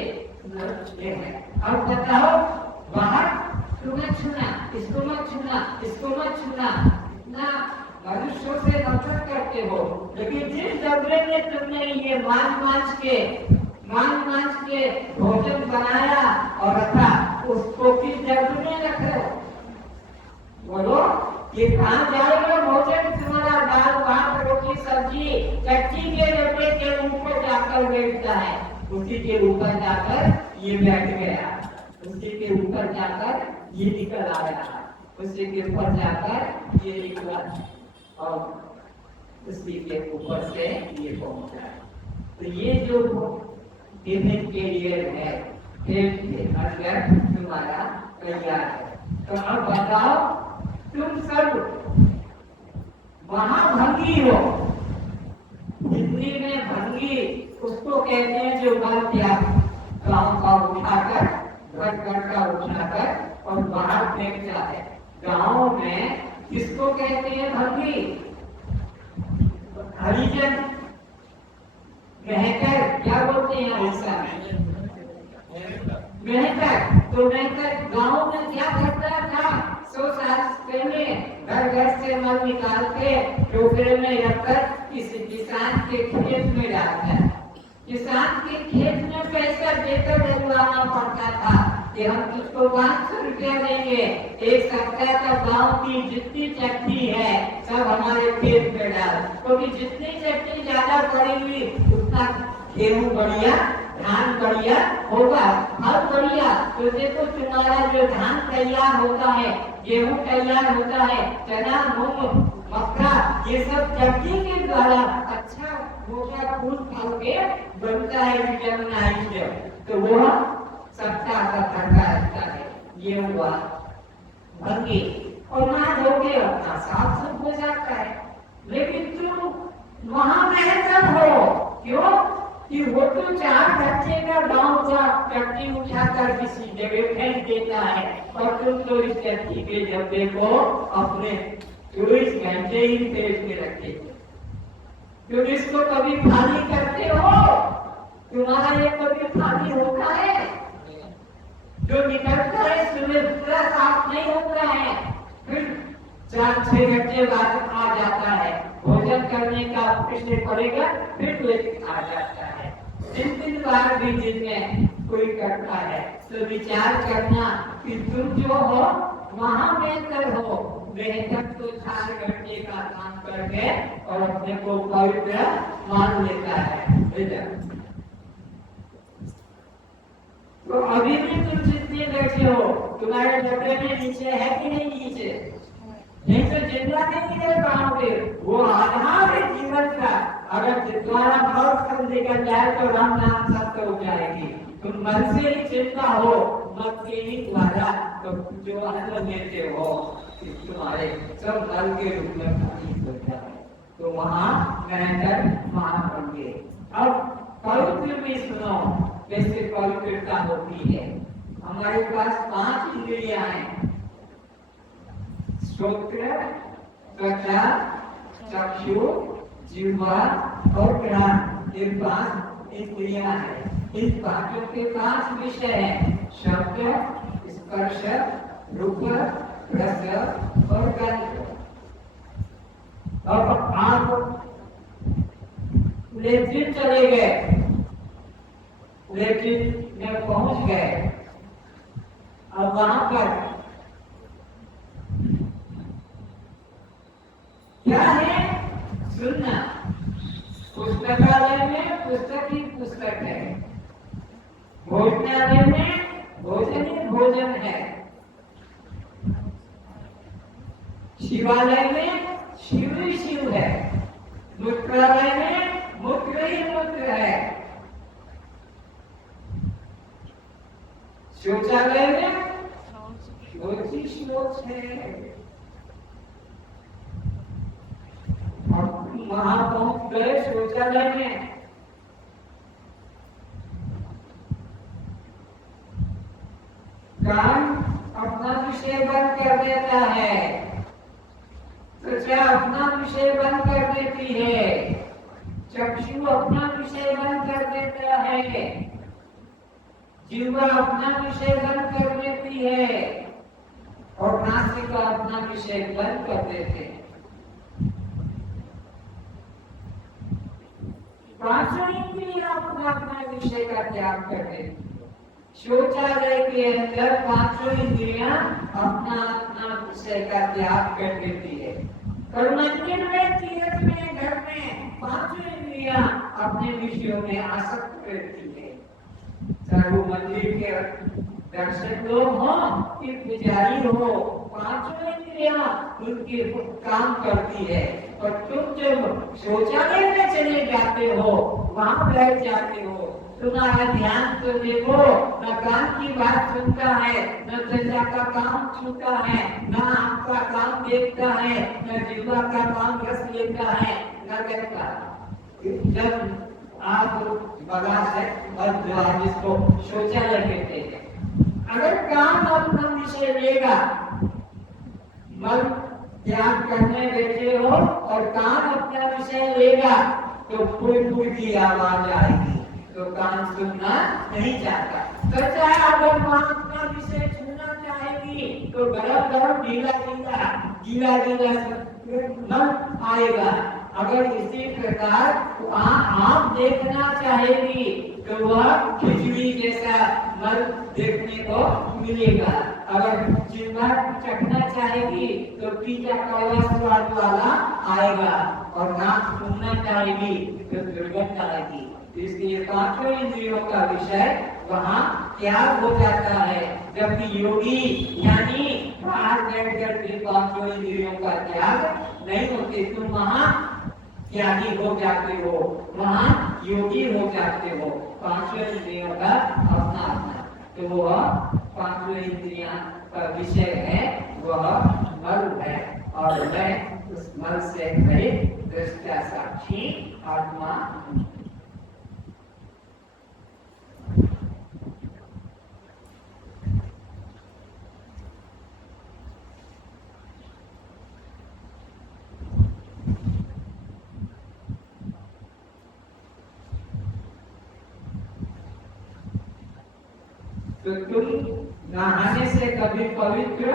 ये है। अब बताओ, बाहर तुम्हें छूना, इसको मत छूना, इसको मत छूना, ना मनुष्यों से नफरत करते हो, लेकिन जिस डब्बे में तुमने ये मांस के भोजन बनाया और रखा, उसको किस डब्बे में रखो? बोलो, ये कहाँ जाएगा भोजन तुम्हारा? दाल भात रोटी सब्जी कच्ची के डब्बे के ऊपर जाकर बैठता है, उसी के ऊपर जाकर ये बैठ गया, उसी के ऊपर जाकर ये निकल आया, उसी के ऊपर जाकर ये निकला। और उसी के ऊपर से ये पहुंचा है। तो ये जो इमेज कैरियर है अंदर तुम्हारा तैयार है। तो अब बताओ तुम सब महाभंगी हो। हिंदी में भंगी उसको कहते हैं जो मल त्याग गांव का उठाकर घर का उठाकर और बाहर फेंकता है। गांव में किसको कहते हैं भंगी? हरिजन मेहकर क्या बोलते हैं ऐसा मेहकर। तो मेहकर गांव में क्या करता था? 100 साल पहले घर से मल निकाल के टोकरे में रखकर किसी किसान के खेत में डालता है। किसान के खेत में पैसा देकर डलवाना पड़ता था कि हम तुझको 500 रुपया देंगे, एक सप्ताह तक गांव की जितनी चट्टी है सब हमारे खेत में डाल, क्योंकि जितनी चट्टी ज्यादा पड़ी हुई उतना गेहूं बढ़िया, धान बढ़िया होगा, फल बढ़िया। तो देखो तुम्हारा जो धान तैयार होता है, गेहूं तैयार होता है, चना मूंग मक्का ये सब चट्टी के द्वारा अच्छा हो गया, फूल फल के बनता है विटामिन आई। तो वो सबका ठंडा रहता है। ये हुआ भंगी। और ना धोके अपना साफ सुफ हो जाता है। लेकिन तुम वहां बेहतर हो। क्यों? कि वो तो 4 बच्चे का गांव का चट्टी उठाकर किसी जगह फेंक देता है और तुम तो इस चट्टी के डब्बे को अपने 24 घंटे ही पेट में रखते हो। तुम इसको कभी खाली करते हो? तुम्हारा ये कभी खाली होता है? जो निकलता है सुबह पूरा साफ नहीं होता है, फिर 4-6 घंटे बाद आ जाता है। भोजन करने का पिछले पड़ेगा फिर आ जाता है। 3 बार भी दिन में कोई करता है। तो विचार करना कि तुम जो हो वहां बेहतर हो। बेहतर तो 4 घंटे का काम करके और अपने को पवित्र मान लेता है। तो अभी भी तुम जितने बैठे हो तुम्हारे डब्बे में नीचे है कि नहीं? नीचे नहीं तो जिंदा नहीं रह पाओगे। वो आधार है जीवन का। अगर तुम्हारा भाव निकल जाए तो राम नाम सत्य हो जाएगी। तुम मन से ही चिंता हो मत के ही द्वारा तो जो अन्न लेते हो तुम्हारे सब दल के रूप में प्रतीत होता है। तो वहाँ रहकर वहाँ बन। अब पवित्र में सुनो कैसे पवित्रता होती है। हमारे पास 5 इंद्रियां हैं। श्रोत्र, त्वचा, चक्षु, जिह्वा और घ्राण। ये 5 इंद्रियां हैं। इन 5 के 5 विषय हैं। शब्द, स्पर्श, रूप, रस और गंध। अब आप लेट्रिन चले गए, लेट्रिन में पहुंच गए। अब वहां पर क्या है? सुनना। पुस्तकालय में पुस्तक ही पुस्तक है, भोजनालय में भोजन ही भोजन है, शिवालय में शिव ही शिव है, मूत्रालय में मूत्र ही मूत्र है, शौचालय में शौच ही शौच है। वहां पहुंच गए शौचालय में। कान अपना विषय बंद कर देता है, त्वचा अपना विषय बंद कर देती है, चक्षु अपना विषय बंद कर देता है, जिह्वा अपना विषय बंद कर देती है और नासिका अपना विषय बंद कर देते हैं। 5 इंद्रियां अपना अपना विषय का त्याग कर देती है। शौचालय के अंदर 5 इंद्रियां अपना अपना विषय का त्याग कर देती है। और मंदिर में, तीर्थ में, घर में 5 इंद्रियां अपने विषयों में आसक्त रहती है। चाहे वो मंदिर के दर्शक लोग हो कि पुजारी हो, पांचों इंद्रियां उनके काम करती है। और तुम जब शौचालय में चले जाते हो, वहां बैठ जाते हो, तुम्हारा ध्यान तो देखो न कान की बात सुनता है, न चंदा का काम छूता है, न आंख का काम देखता है, न जिह्वा का काम रस लेता है, न कहता। जब आप बगास है और जो आप इसको शौचालय कहते हैं, अगर कान अपना विषय लेगा, मल त्याग करने बैठे हो और कान अपना विषय लेगा तो फुल की आवाज आएगी, तो कान सुनना नहीं चाहता। तो चाहे अगर मां अपना विषय सुनना चाहेगी तो गरम गरम गीला मन आएगा। अगर इसी प्रकार आंख देखना चाहेगी तो वह खिचड़ी जैसा मल देखने को मिलेगा। अगर जिह्वा चखना चाहेगी तो तीखा कड़वा स्वाद वाला आएगा। और नाक सुनना चाहेगी तो दुर्गंध आएगी। इसलिए पांचों इंद्रियों का विषय वहाँ त्याग हो जाता है। जबकि योगी यानी बाहर बैठकर भी पांचों इंद्रियों का त्याग नहीं होते। तुम वहाँ त्यागी हो जाते हो, वहाँ योगी हो जाते हो। पांचों इंद्रियों का अपना अपना, तो वह पांचों इंद्रियां का विषय है, वह मल है। और वह उस मल से रहित दृष्टा साक्षी आत्मा। तो तुम नहाने से कभी पवित्र,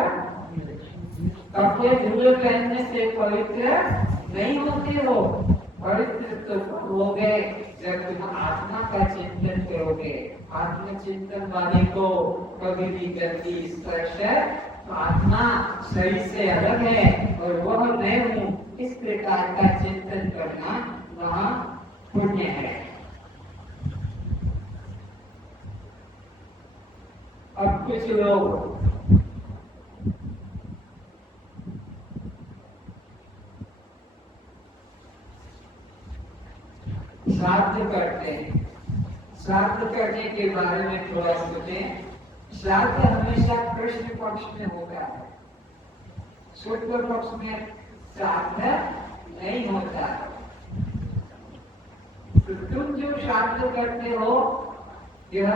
कपड़े धुले पहनने से पवित्र नहीं होते हो। पवित्र तो हो गए जब तुम आत्मा का चिंतन करोगे। आत्मचिंतन वाले को कभी भी गंदी स्पर्श, तो आत्मा शरीर से अलग है और वह मैं हूँ, इस प्रकार का चिंतन करना वहाँ पुण्य है। अब कुछ लोग श्राद्ध करते हैं। श्राद्ध करने के बारे में थोड़ा सोचें। श्राद्ध हमेशा कृष्ण पक्ष में होता है, शुक्ल पक्ष में श्राद्ध नहीं होता। तो तुम जो श्राद्ध करते हो यह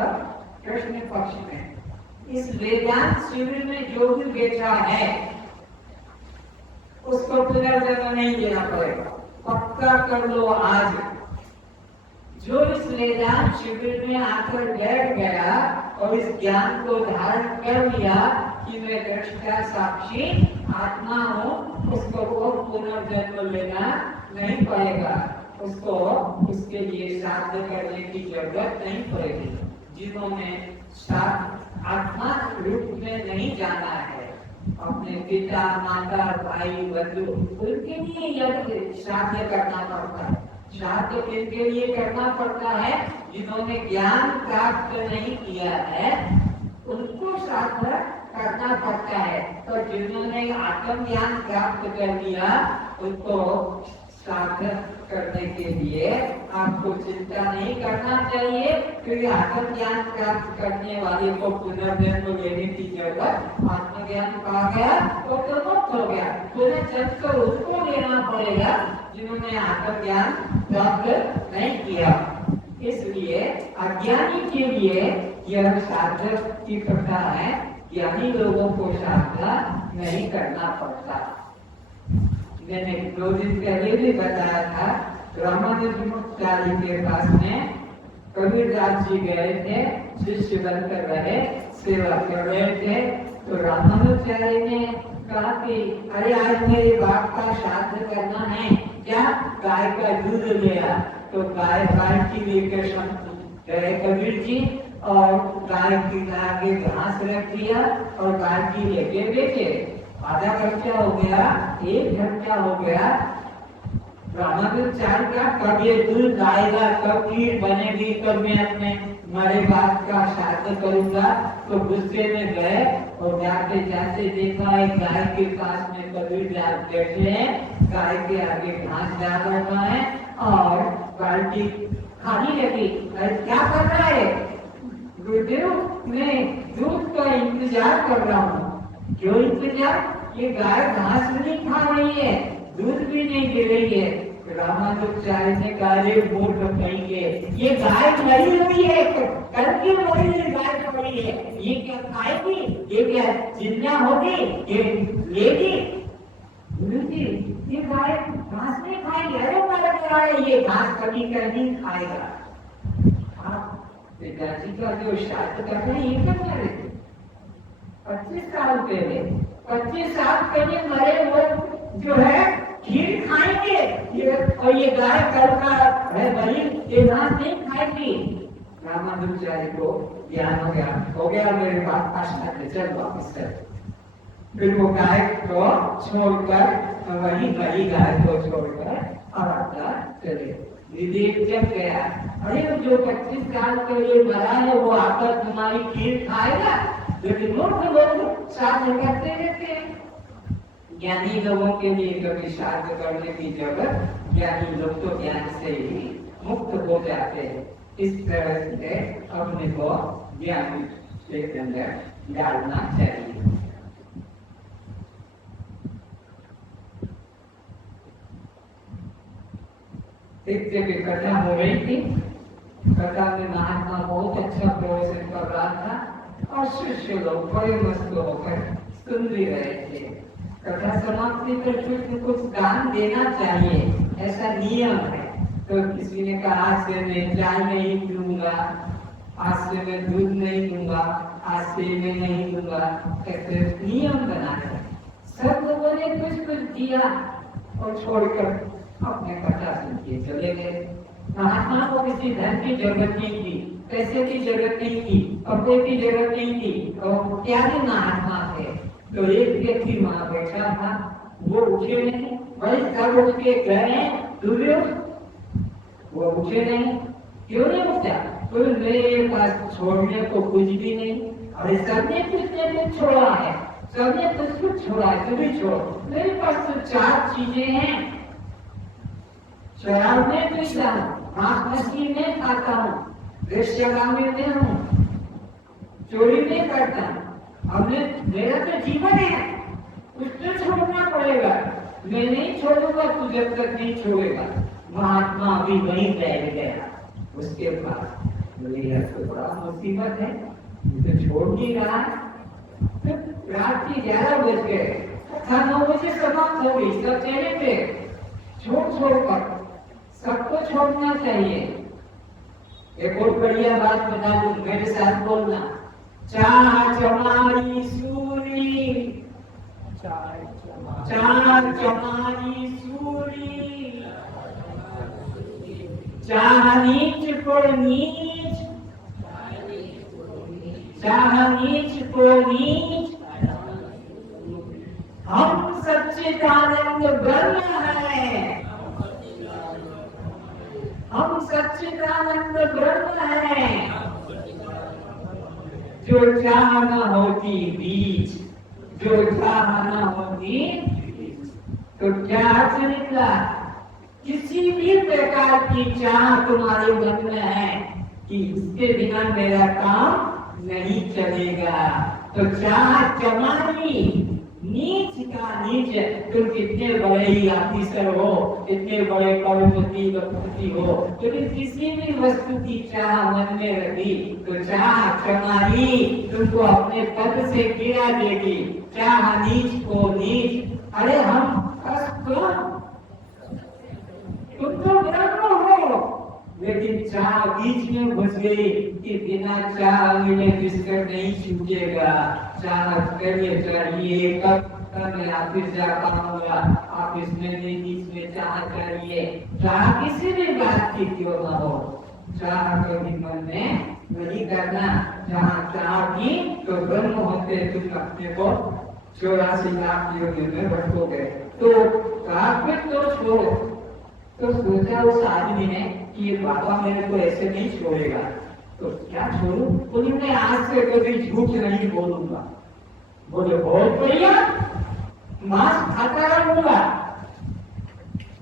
कृष्ण पक्ष में। इस वेदांत शिविर में जो भी बेचा है उसको पुनर्जन्म नहीं देना पड़ेगा, पक्का कर लो आज। जो इस वेदांत शिविर में आकर बैठ गया और इस ज्ञान को धारण कर लिया कि मैं दृष्टा साक्षी आत्मा हूँ, उसको वो पुनर्जन्म लेना नहीं पड़ेगा। उसको उसके लिए श्राद्ध करने की जरूरत नहीं पड़ेगी। जिन्होंने आत्मा रूप में नहीं जाना है, अपने पिता माता भाई बंधु, उनके लिए यह श्राद्ध करना पड़ता है। श्राद्ध किनके लिए करना पड़ता है? जिन्होंने ज्ञान प्राप्त नहीं किया है उनको श्राद्ध करना पड़ता है। तो जिन्होंने आत्म ज्ञान प्राप्त कर लिया उनको श्राद्ध करने के लिए आपको चिंता नहीं करना चाहिए, क्योंकि आत्म ज्ञान प्राप्त करने वाले को पुनर्जन्म लेने की जरूरत, आत्मज्ञान पा गया तो मुक्त हो गया। पुनर्जन्म तो उसको लेना पड़ेगा जिन्होंने आत्म ज्ञान प्राप्त नहीं किया। इसलिए अज्ञानी के लिए यह श्राद्ध की प्रथा है, ज्ञानी लोगों को श्राद्ध नहीं करना पड़ता। मैंने 2 दिन पहले भी बताया था, रामानुजमुक्तारी के पास में कबीरदास जी गए थे, शिष्य बनकर रहे, सेवा कर रहे थे। तो रामानुजाचार्य ने कहा कि अरे आज मेरे बाप का श्राद्ध करना है, क्या गाय का दूध लिया। तो गाय की लेकर गए कबीर जी और गाय की आगे घास रख दिया और गाय की लेके बेचे। आधा घंटा हो गया, 1 घंटा हो गया, रामानुजाचार्य का कब ये दूध आएगा, कब खीर बनेगी, कब मैं अपने मरे बाप का श्राद्ध करूंगा। तो गुस्से में गए और जाते जाते देखा एक गाय के पास में कबीर दास बैठे हैं, गाय के आगे घास डाल रहा है और बाल्टी खाली रखी। क्या कर रहा है? गुरुदेव, मैं दूध का इंतजार कर रहा हूँ। क्यों इंतजार? ये गाय घास नहीं खा रही है, दूध भी नहीं दे रही है। रामानुजाचार्य ने कहा, मूर्ख कहेंगे, ये गाय मरी हुई है, कल की मरी हुई गाय पड़ी है, ये क्या खाएगी? ये क्या जिंदा होगी? ये लेगी? गुरु जी, ये गाय घास नहीं खाएगी। अरे मारे, ये घास कभी नहीं खाएगा। पिताजी का जो शास्त्र कर रहे हैं, ये क्या कर रहे थे? 25 साल पहले, 25 साल पहले मरे वो जो है खीर खाएंगे, ये और ये गाय कल का है बलि, ये घास नहीं खाएगी। रामानुजाचार्य को ज्ञान हो गया मेरे पास आशा है, चल वापस कर। फिर वो गाय को छोड़कर, वही बड़ी गाय को छोड़कर और चले। विवेक जब गया, अरे जो 25 साल पहले मरा है वो आकर तुम्हारी खीर खाएगा? लेकिन मूर्ख लोग श्राद्ध करते रहते हैं। ज्ञानी लोगों के लिए कभी श्राद्ध करने की जरूरत, ज्ञानी लोग तो ज्ञान से ही मुक्त हो जाते हैं। इस तरह से अपने को ज्ञान के अंदर डालना चाहिए। एक जगह कथा हो रही थी, कथा में महात्मा बहुत अच्छा प्रवचन कर रहा था और शिष्य लोग बड़े मस्त होकर सुन भी रहे थे। कथा समाप्ति पर कुछ दान देना चाहिए, ऐसा नियम है। तो किसी ने कहा, आज से मैं चाय नहीं पीऊंगा, आज से मैं दूध नहीं दूंगा, आज से मैं नहीं दूंगा, ऐसे नियम बनाया। सब लोगों ने कुछ कुछ दिया और छोड़कर अपने कथा सुन के चले गए। महात्मा को किसी धन की जरूरत नहीं थी, पैसे की जरूरत नहीं थी, कपड़े की जरूरत नहीं थी, और क्या भी महात्मा थे। तो एक व्यक्ति वहां बैठा था, वो उठे नहीं, वही सब उठ के गए, वो उठे नहीं। क्यों नहीं उठा? तो मेरे पास छोड़ने को कुछ भी नहीं, और सबने कुछ ने कुछ छोड़ा है, सबने कुछ छोड़ा है, तू भी छोड़। मेरे पास तो 4 चीजें हैं, शराब में पीता हूँ, मांस मछली में खाता हूँ, वेश्यागामी में हूँ, चोरी में करता हूँ। हमने मेरा तो जीवन है, कुछ तो छोड़ना पड़ेगा। मैं नहीं छोड़ूंगा, तू जब तक नहीं छोड़ेगा। महात्मा अभी वहीं बैठ गया उसके पास। बोले, तो बड़ा मुसीबत है, तो छोड़ नहीं रहा। तो रात के 11 बज गए, 9 बजे समाप्त हो गई। सब चेहरे पे छोड़ सबको छोड़ना चाहिए। एक और बढ़िया बात बता दूं, मेरे साथ बोलना। चार चमारी सूरी, चार चमारी सूरी, चाह नीच को नीच, चाह नीच को नीच। हम सच्चिदानंद ब्रह्म हैं, हम सच्चिदानंद ब्रह्म हैं। जो चाह न होती बीच, जो चाह न होती तो क्या चलेगा? किसी भी प्रकार की चाह तुम्हारे मन में है कि इसके बिना मेरा काम नहीं चलेगा, तो चाह चमारी, नीच का नीच। तुम कितने बड़े ही ऑफिसर हो, इतने बड़े करोड़पति हो, लेकिन किसी भी वस्तु की चाह मन में रखी तो चाह चमारी तुमको अपने पद से गिरा देगी। चाह नीच को नीच। अरे हम तुम तो ब्रह्म हो, लेकिन चाह बीच में घुस गई कि बिना चाह मुझे बिस्तर नहीं छूटेगा। चाह करिए चाहिए, कब मैं ऑफिस जा पाऊंगा, ऑफिस में नहीं, बीच में चाह चाहिए। चाह किसी भी बात की क्यों ना हो, चाह कभी मन में नहीं करना। जहाँ चाह की तो ब्रह्म होते, तुम अपने को 84 लाख योनि में भटकोगे। तो कार्पेट तो छोड़ो। तो सोचा उस आदमी ने कि ये बाबा मेरे को ऐसे नहीं छोड़ेगा, तो क्या छोड़ू? बोली, मैं आज से कभी झूठ नहीं बोलूंगा, बोले बहुत बढ़िया, मांस खाता रहूंगा,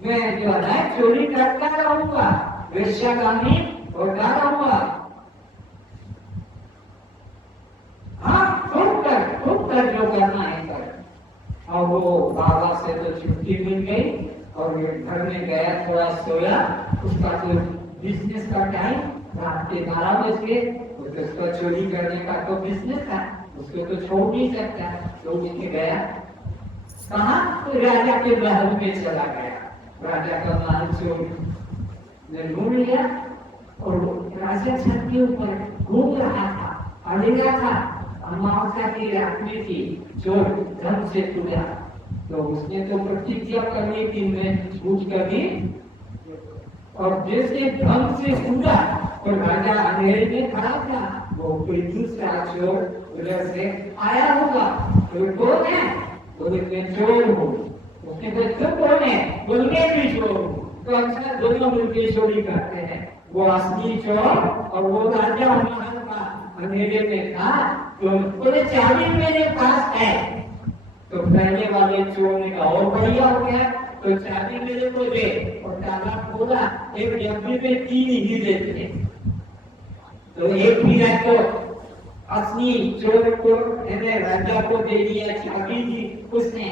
मैं जो है चोरी करता रहूंगा, वेश्यागामी होता रहूंगा। हाँ, खूब कर जो करना है कर। और वो बाबा से तो छुट्टी मिल गई और ये घर में गया, थोड़ा सोया। उसका तो बिजनेस का टाइम रात के 12 बजे, तो उसका चोरी करने का तो बिजनेस था, उसको तो छोड़ नहीं सकता। तो उसने गया कहा, तो राजा के महल में चला गया। राजा का महल चोर ने लूट लिया और राजा छत के ऊपर घूम रहा था, अड़ेगा था। अमावस्या की रात में थी, चोर धन से टूटा। तो उसने तो प्रतिज्ञा कर ली कि मैं झूठ कभी, और जैसे धन से टूटा तो राजा अंधेरे में खड़ा था। वो कोई दूसरा चोर उधर से आया होगा, तो कौन है? बोले मैं चोर हूँ। उसने कहा तुम कौन है? बोले मैं भी चोर हूँ। तो अच्छा, दोनों मिलकर चोरी करते हैं। वो असली चोर और वो राजा महल का अंधेरे में था। तो बोले चाबी मेरे पास है। तो पहले वाले चोर ने कहा और बढ़िया हो गया, तो चाबी मेरे को दे। और ताला खोला, एक डब्बे में 3 हीरे थे। तो एक हीरा तो असली चोर को राजा को दे दिया, चाबी दी उसने।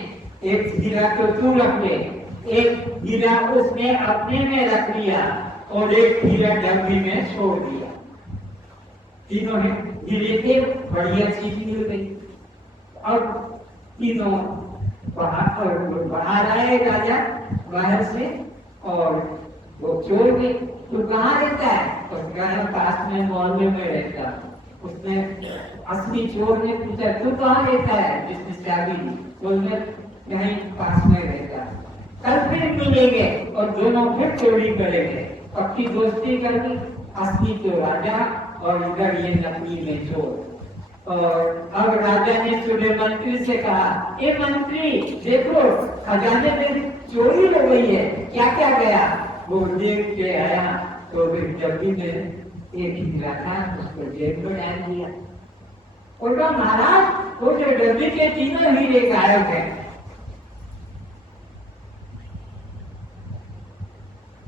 एक हीरा तो तू रख ले, एक हीरा उसने अपने में रख लिया और एक हीरा डब्बी में छोड़ दिया। तीनों हीरे के बढ़िया चीज मिल गई। अब तीनों बाहर आए राजा बाहर से, और वो चोर भी, तो कहाँ रहता है? तो कहा पास में मोहल्ले में रहता। उसने असली चोर ने पूछा तू कहाँ रहता है? जिसने चाबी दी, तो यहीं पास में रहता। कल फिर मिलेंगे और दोनों फिर चोरी करेंगे। पक्की दोस्ती करनी, असली तो राजा और इधर ये नकली में चोर। और अब राजा ने सुबह मंत्री से कहा, ए मंत्री देखो खजाने में चोरी हो गई है, क्या क्या गया? वो देख के आया तो फिर डब्बी में एक हीरा था, उसको जेब में डाल दिया। और कहा महाराज वो जो डब्बी के तीनों हीरे गायब है।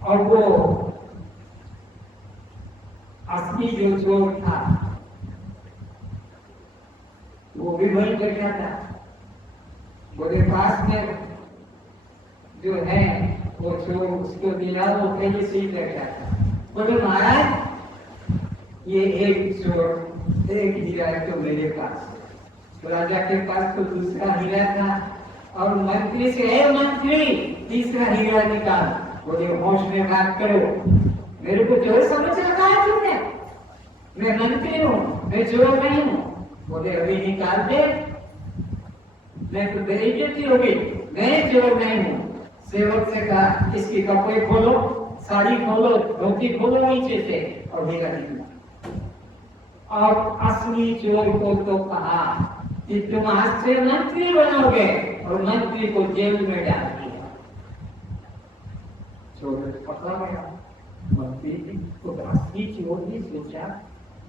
और वो असली जो चोर था वो भी वहीं बैठा था। बोले पास में जो है वो चोर, उसको मिला, वो पहले से ही बैठा था। बोले महाराज ये एक चोर, एक हीरा है तो मेरे पास। तो राजा के पास तो दूसरा हीरा था और मंत्री से, ए मंत्री तीसरा हीरा निकाल। बोले होश में बात करो, मेरे को चोर समझ रखा है तुमने? मैं मंत्री हूँ, मैं चोर नहीं हूँ। बोले अभी निकाल दे, मैं तो बेइज्जती हो गई, मैं चोर नहीं हूँ। सेवक से कहा इसकी कपड़े खोलो, साड़ी खोलो, धोती खोलो नीचे से, और हीरा निकला। और असली चोर को तो कहा कि तुम आज से मंत्री बनोगे, और मंत्री को जेल में डाल दिया। चोर पकड़ा गया। मंत्री को असली चोर ने सोचा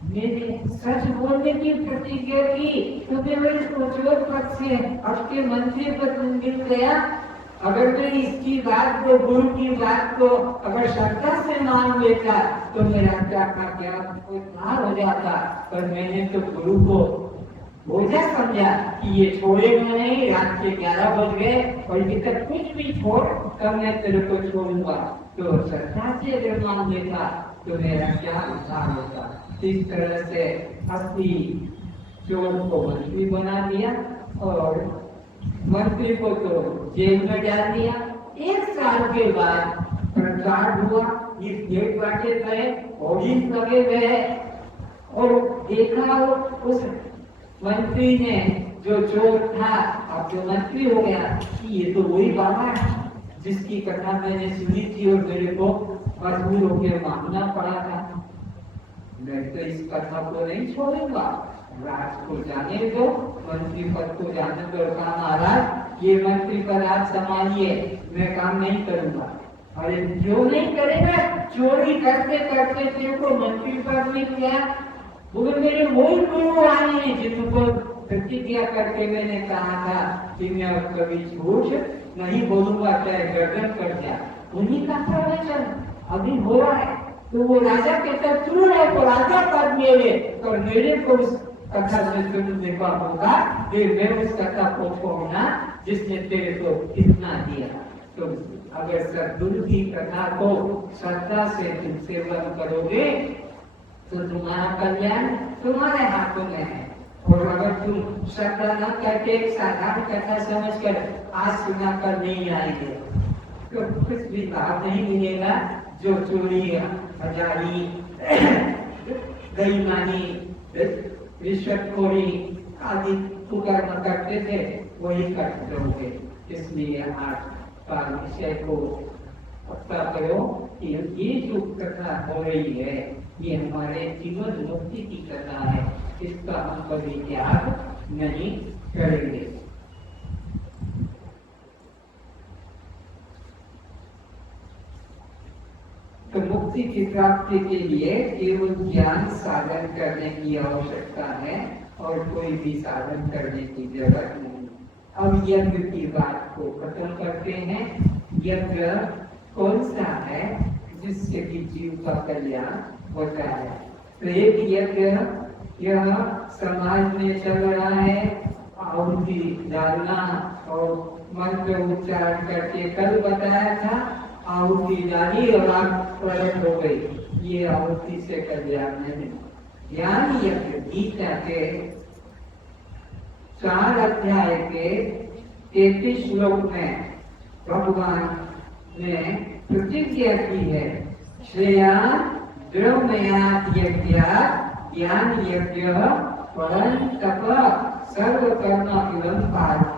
मेरे सच बोलने की प्रतिज्ञा की, तुम्हें मेरे चोर पद से आपके मंत्री पद मिल गया। अगर मैं इसकी बात को, गुरु की बात को अगर श्रद्धा से मान लेता तो मेरा क्या हो जाता। पर मैंने तो गुरु को बोझा समझा कि ये छोड़ेगा नहीं। रात के 11 बज गए और ये तक कुछ भी छोड़, तब मैं तेरे को छोड़ूंगा। तो श्रद्धा से अगर मान लेता तो मेरा क्या उद्धार होता। इस तरह से असली चोर को मंत्री बना दिया और मंत्री को तो जेल में डाल दिया। 1 साल के बाद प्रचार हुआ, इस गेट बांटे गए, ऑडियंस लगे गए, और देखा उस मंत्री ने जो चोर था अब जो मंत्री हो गया कि ये तो वही बाबा है जिसकी कथा मैंने सुनी थी और मेरे को मजबूर होकर मानना पड़ा था। मैं तो इस कथा को नहीं छोड़ूंगा, राज को जाने दो, मंत्री पद को जाने दो। कहा महाराज ये मंत्री पद आप संभालिए, मैं काम नहीं करूंगा। अरे क्यों नहीं करेगा? चोरी करते करते तेरे को मंत्री पद मिल गया। बोले मेरे वही गुरु आए हैं जिनको प्रतिज्ञा करके मैंने कहा था कि मैं अब कभी झूठ नहीं बोलूंगा, चाहे गर्दन कट जाए। उन्हीं का प्रवचन अभी हो रहा है। तो वो राजा कहता तू है तो राजा पद मेरे, और मेरे को उस कथा में सुनने का होगा कि मैं उस कथा को छोड़ना जिसने तेरे को इतना दिया। तो अगर सद्गुरु की कथा को श्रद्धा से तुम सेवन करोगे तो तुम्हारा कल्याण तुम्हारे हाथों में है। और अगर तुम श्रद्धा न करके एक साधारण कथा समझकर आज सुना कर नहीं आएंगे तो कुछ भी लाभ नहीं मिलेगा। जो चोरी, हजारी, बेईमानी, रिश्वतखोरी आदि कुकर्म करते थे वही करते रहोगे। इसलिए आज का विषय को पता करो कि ये जो कथा हो रही है ये हमारे जीवन मुक्ति की कथा है। इसका हम कभी त्याग नहीं करेंगे। तो मुक्ति की प्राप्ति के लिए केवल ज्ञान साधन करने की आवश्यकता है और कोई भी साधन करने की जरूरत नहीं। अब यज्ञ की बात को खत्म करते हैं। यज्ञ कौन सा है जिससे कि जीव का कल्याण होता है? तो एक यज्ञ यह समाज में चल रहा है, आहुति डालना और मंत्र उच्चारण करके कल बताया था। आहुति डाली और आग प्रकट हो गई, ये आहुति से कल्याण नहीं। ज्ञान यज्ञ गीता के 4 अध्याय के 33 श्लोक में भगवान ने प्रतिज्ञा की है, श्रेयान् द्रव्यमयात् यज्ञात् ज्ञान यज्ञ परं तप सर्व कर्म इदं पार्थ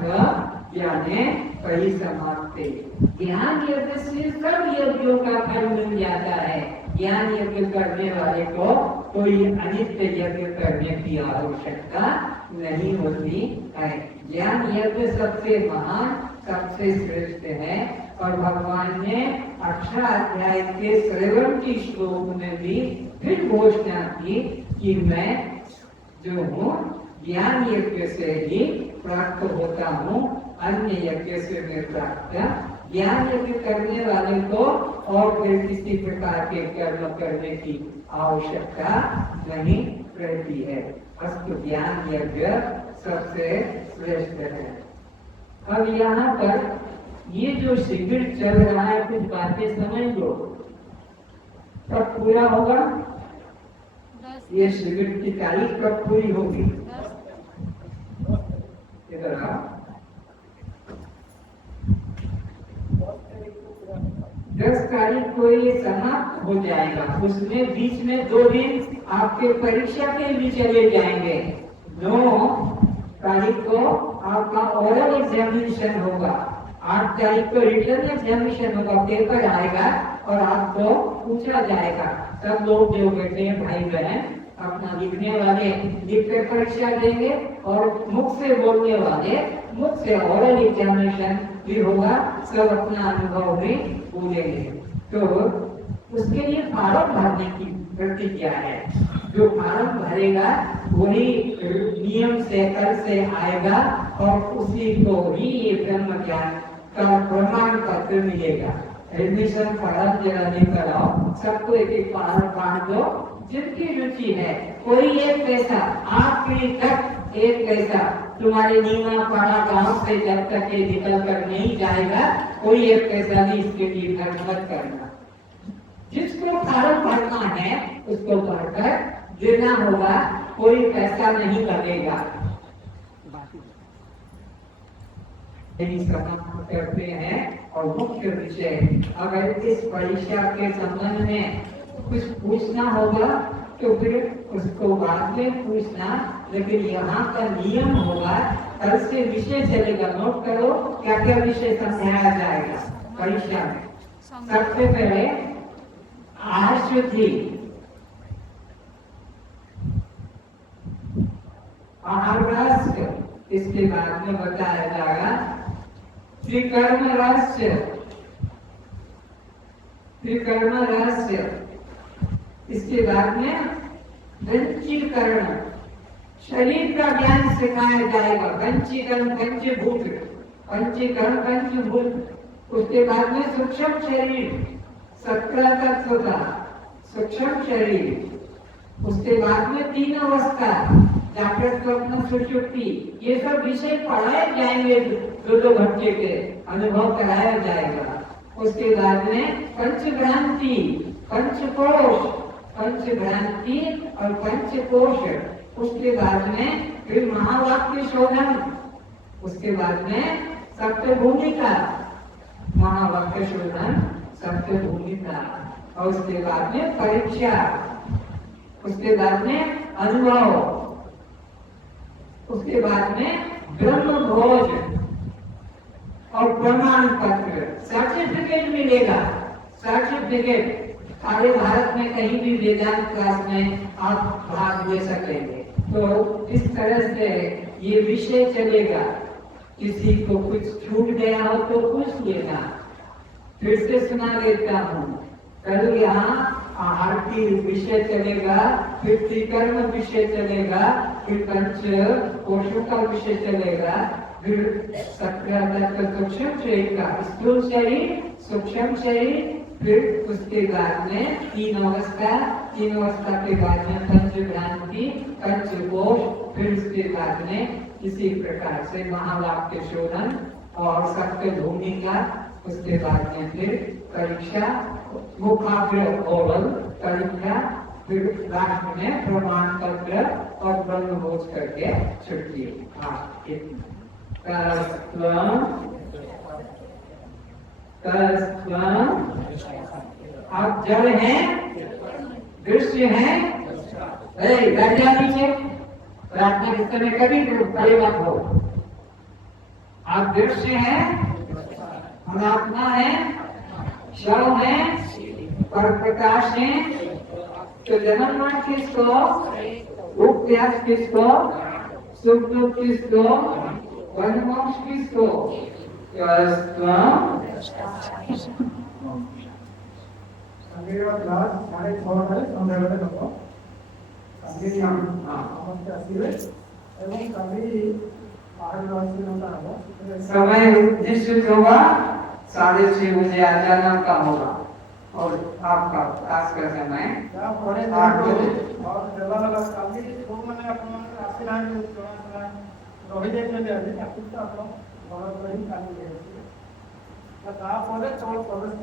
ज्ञाने परिसमाप्ते। ज्ञान यज्ञ से सब यज्ञों का फल मिल जाता है। ज्ञान यज्ञ करने वाले को कोई अनित्य यज्ञ करने की आवश्यकता नहीं होती है। ज्ञान यज्ञ सबसे महान, सबसे श्रेष्ठ है। और भगवान ने 18 अध्याय के 7वें श्लोक में भी फिर घोषणा की कि मैं जो हूँ ज्ञान यज्ञ से ही प्राप्त होता हूँ, अन्य यज्ञ से मैं प्राप्त। ज्ञान यज्ञ करने वाले को और फिर किसी प्रकार के कर्म करने की आवश्यकता नहीं रहती है। अस्तु ज्ञान यज्ञ सबसे श्रेष्ठ है। अब यहाँ पर ये जो शिविर चल रहा है कुछ बातें समझ लो, कब पूरा होगा? ये शिविर की तारीख कब पूरी होगी? इधर 10 तारीख को ये समाप्त हो जाएगा। उसमें बीच में 2 दिन आपके परीक्षा के भी चले जाएंगे। 9 तारीख को आपका ओरल एग्जामिनेशन होगा, 8 तारीख को रिटर्न एग्जामिनेशन होगा, पेपर आएगा और आपको पूछा जाएगा। सब लोग जो बैठे हैं भाई बहन अपना लिखने वाले लिख कर परीक्षा देंगे और मुख से बोलने वाले मुख से ओरल एग्जामिनेशन भी होगा। सब अपना अनुभव में बोलेंगे। तो उसके लिए फॉर्म भरने की प्रतिज्ञा है। जो फॉर्म भरेगा वही नियम से कल से आएगा और उसी को ही ये ब्रह्म ज्ञान का प्रमाण पत्र मिलेगा। एडमिशन फॉर्म जरा लेकर आओ, सबको एक फॉर्म बांट दो जिनकी रुचि है। कोई एक पैसा आखिरी तक एक पैसा तुम्हारे नीमा पड़ा गांव से जब तक ये निकल कर नहीं जाएगा, कोई एक पैसा भी इसके लिए खर्च मत करना। जिसको फॉर्म भरना है उसको भरकर देना होगा, कोई पैसा नहीं लगेगा। यही समाप्त करते हैं। और मुख्य विषय, अगर इस परीक्षा के संबंध में कुछ पूछना होगा तो फिर उसको बाद में पूछना, लेकिन यहाँ का नियम होगा, कल से विषय चलेगा। नोट करो क्या क्या विषय समझाया जाएगा परीक्षा में। सबसे पहले आहारशुद्धि, आहार रहस्य, इसके बाद में बताया जाएगा त्रिकर्म रहस्य, त्रिकर्म रहस्य। इसके बाद में वंचीकरण, शरीर का ज्ञान सिखाया जाएगा, पंचीकरण पंचभूत, पंचीकरण पंचभूत। उसके बाद में सूक्ष्म शरीर 17 तत्व का सूक्ष्म शरीर, उसके बाद में 3 अवस्था जागृत स्वप्न सुषुप्ति, ये सब विषय पढ़ाए जाएंगे, 2 घंटे के अनुभव कराया जाएगा। उसके बाद में पंचभ्रांति, पंचकोश, पंचभ्रांति और पंचकोश, उसके बाद में फिर महावाक्य शोधन, उसके बाद में सप्त भूमिका, महावाक्य शोधन सप्त भूमिका, और उसके बाद में परीक्षा, उसके बाद में अनुभव, उसके बाद में ब्रह्म भोज और प्रमाण पत्र, सर्टिफिकेट मिलेगा। सर्टिफिकेट सारे भारत में कहीं भी वेदांत क्लास में आप भाग ले सकेंगे। तो इस तरह से ये विषय चलेगा। किसी को कुछ छूट गया हो तो पूछ लेना, फिर से सुना देता हूँ। कल यहाँ आहार की विषय चलेगा, फिर त्रिकर्म विषय चलेगा, फिर पंच कोशों का विषय चलेगा, फिर 17 तत्व सूक्ष्म शरीर का, स्थूल शरीर, सूक्ष्म शरीर, फिर उसके बाद में 3 अवस्था, 3 अवस्था के बाद में पंचभ्रांति, पंचकोश, फिर उसके बाद में इसी प्रकार से महावाक्य शोधन और सत्य भूमिका, उसके बाद में फिर परीक्षा, मुखाग्र ओरल परीक्षा, फिर लास्ट में प्रमाण पत्र और ब्रह्मभोज करके छुट्टी। आप जड़ हैं, दृश्य हैं, बैठ जा पीछे, प्रार्थना के समय कभी खड़े मत हो। आप दृश्य हैं, अनात्मा है, शव है, पर प्रकाश है। तो जन्म मरण किसको, उपन्यास किसको, सुख दुख किसको, वनमोक्ष किसको, क्लास 6:30 संध्या बेले हम समस्त आसवे एवं कभी समय निश्चित होगा, 6:30 बजे अचानक का होगा, और आपका क्लास का समय 8 बजे। और देवा लगा कभी खूब मैंने अपन आशीर्वाद रही जाइए आज आप बहुत बड़ी काली है। तो आप बोले चौल प्रवेश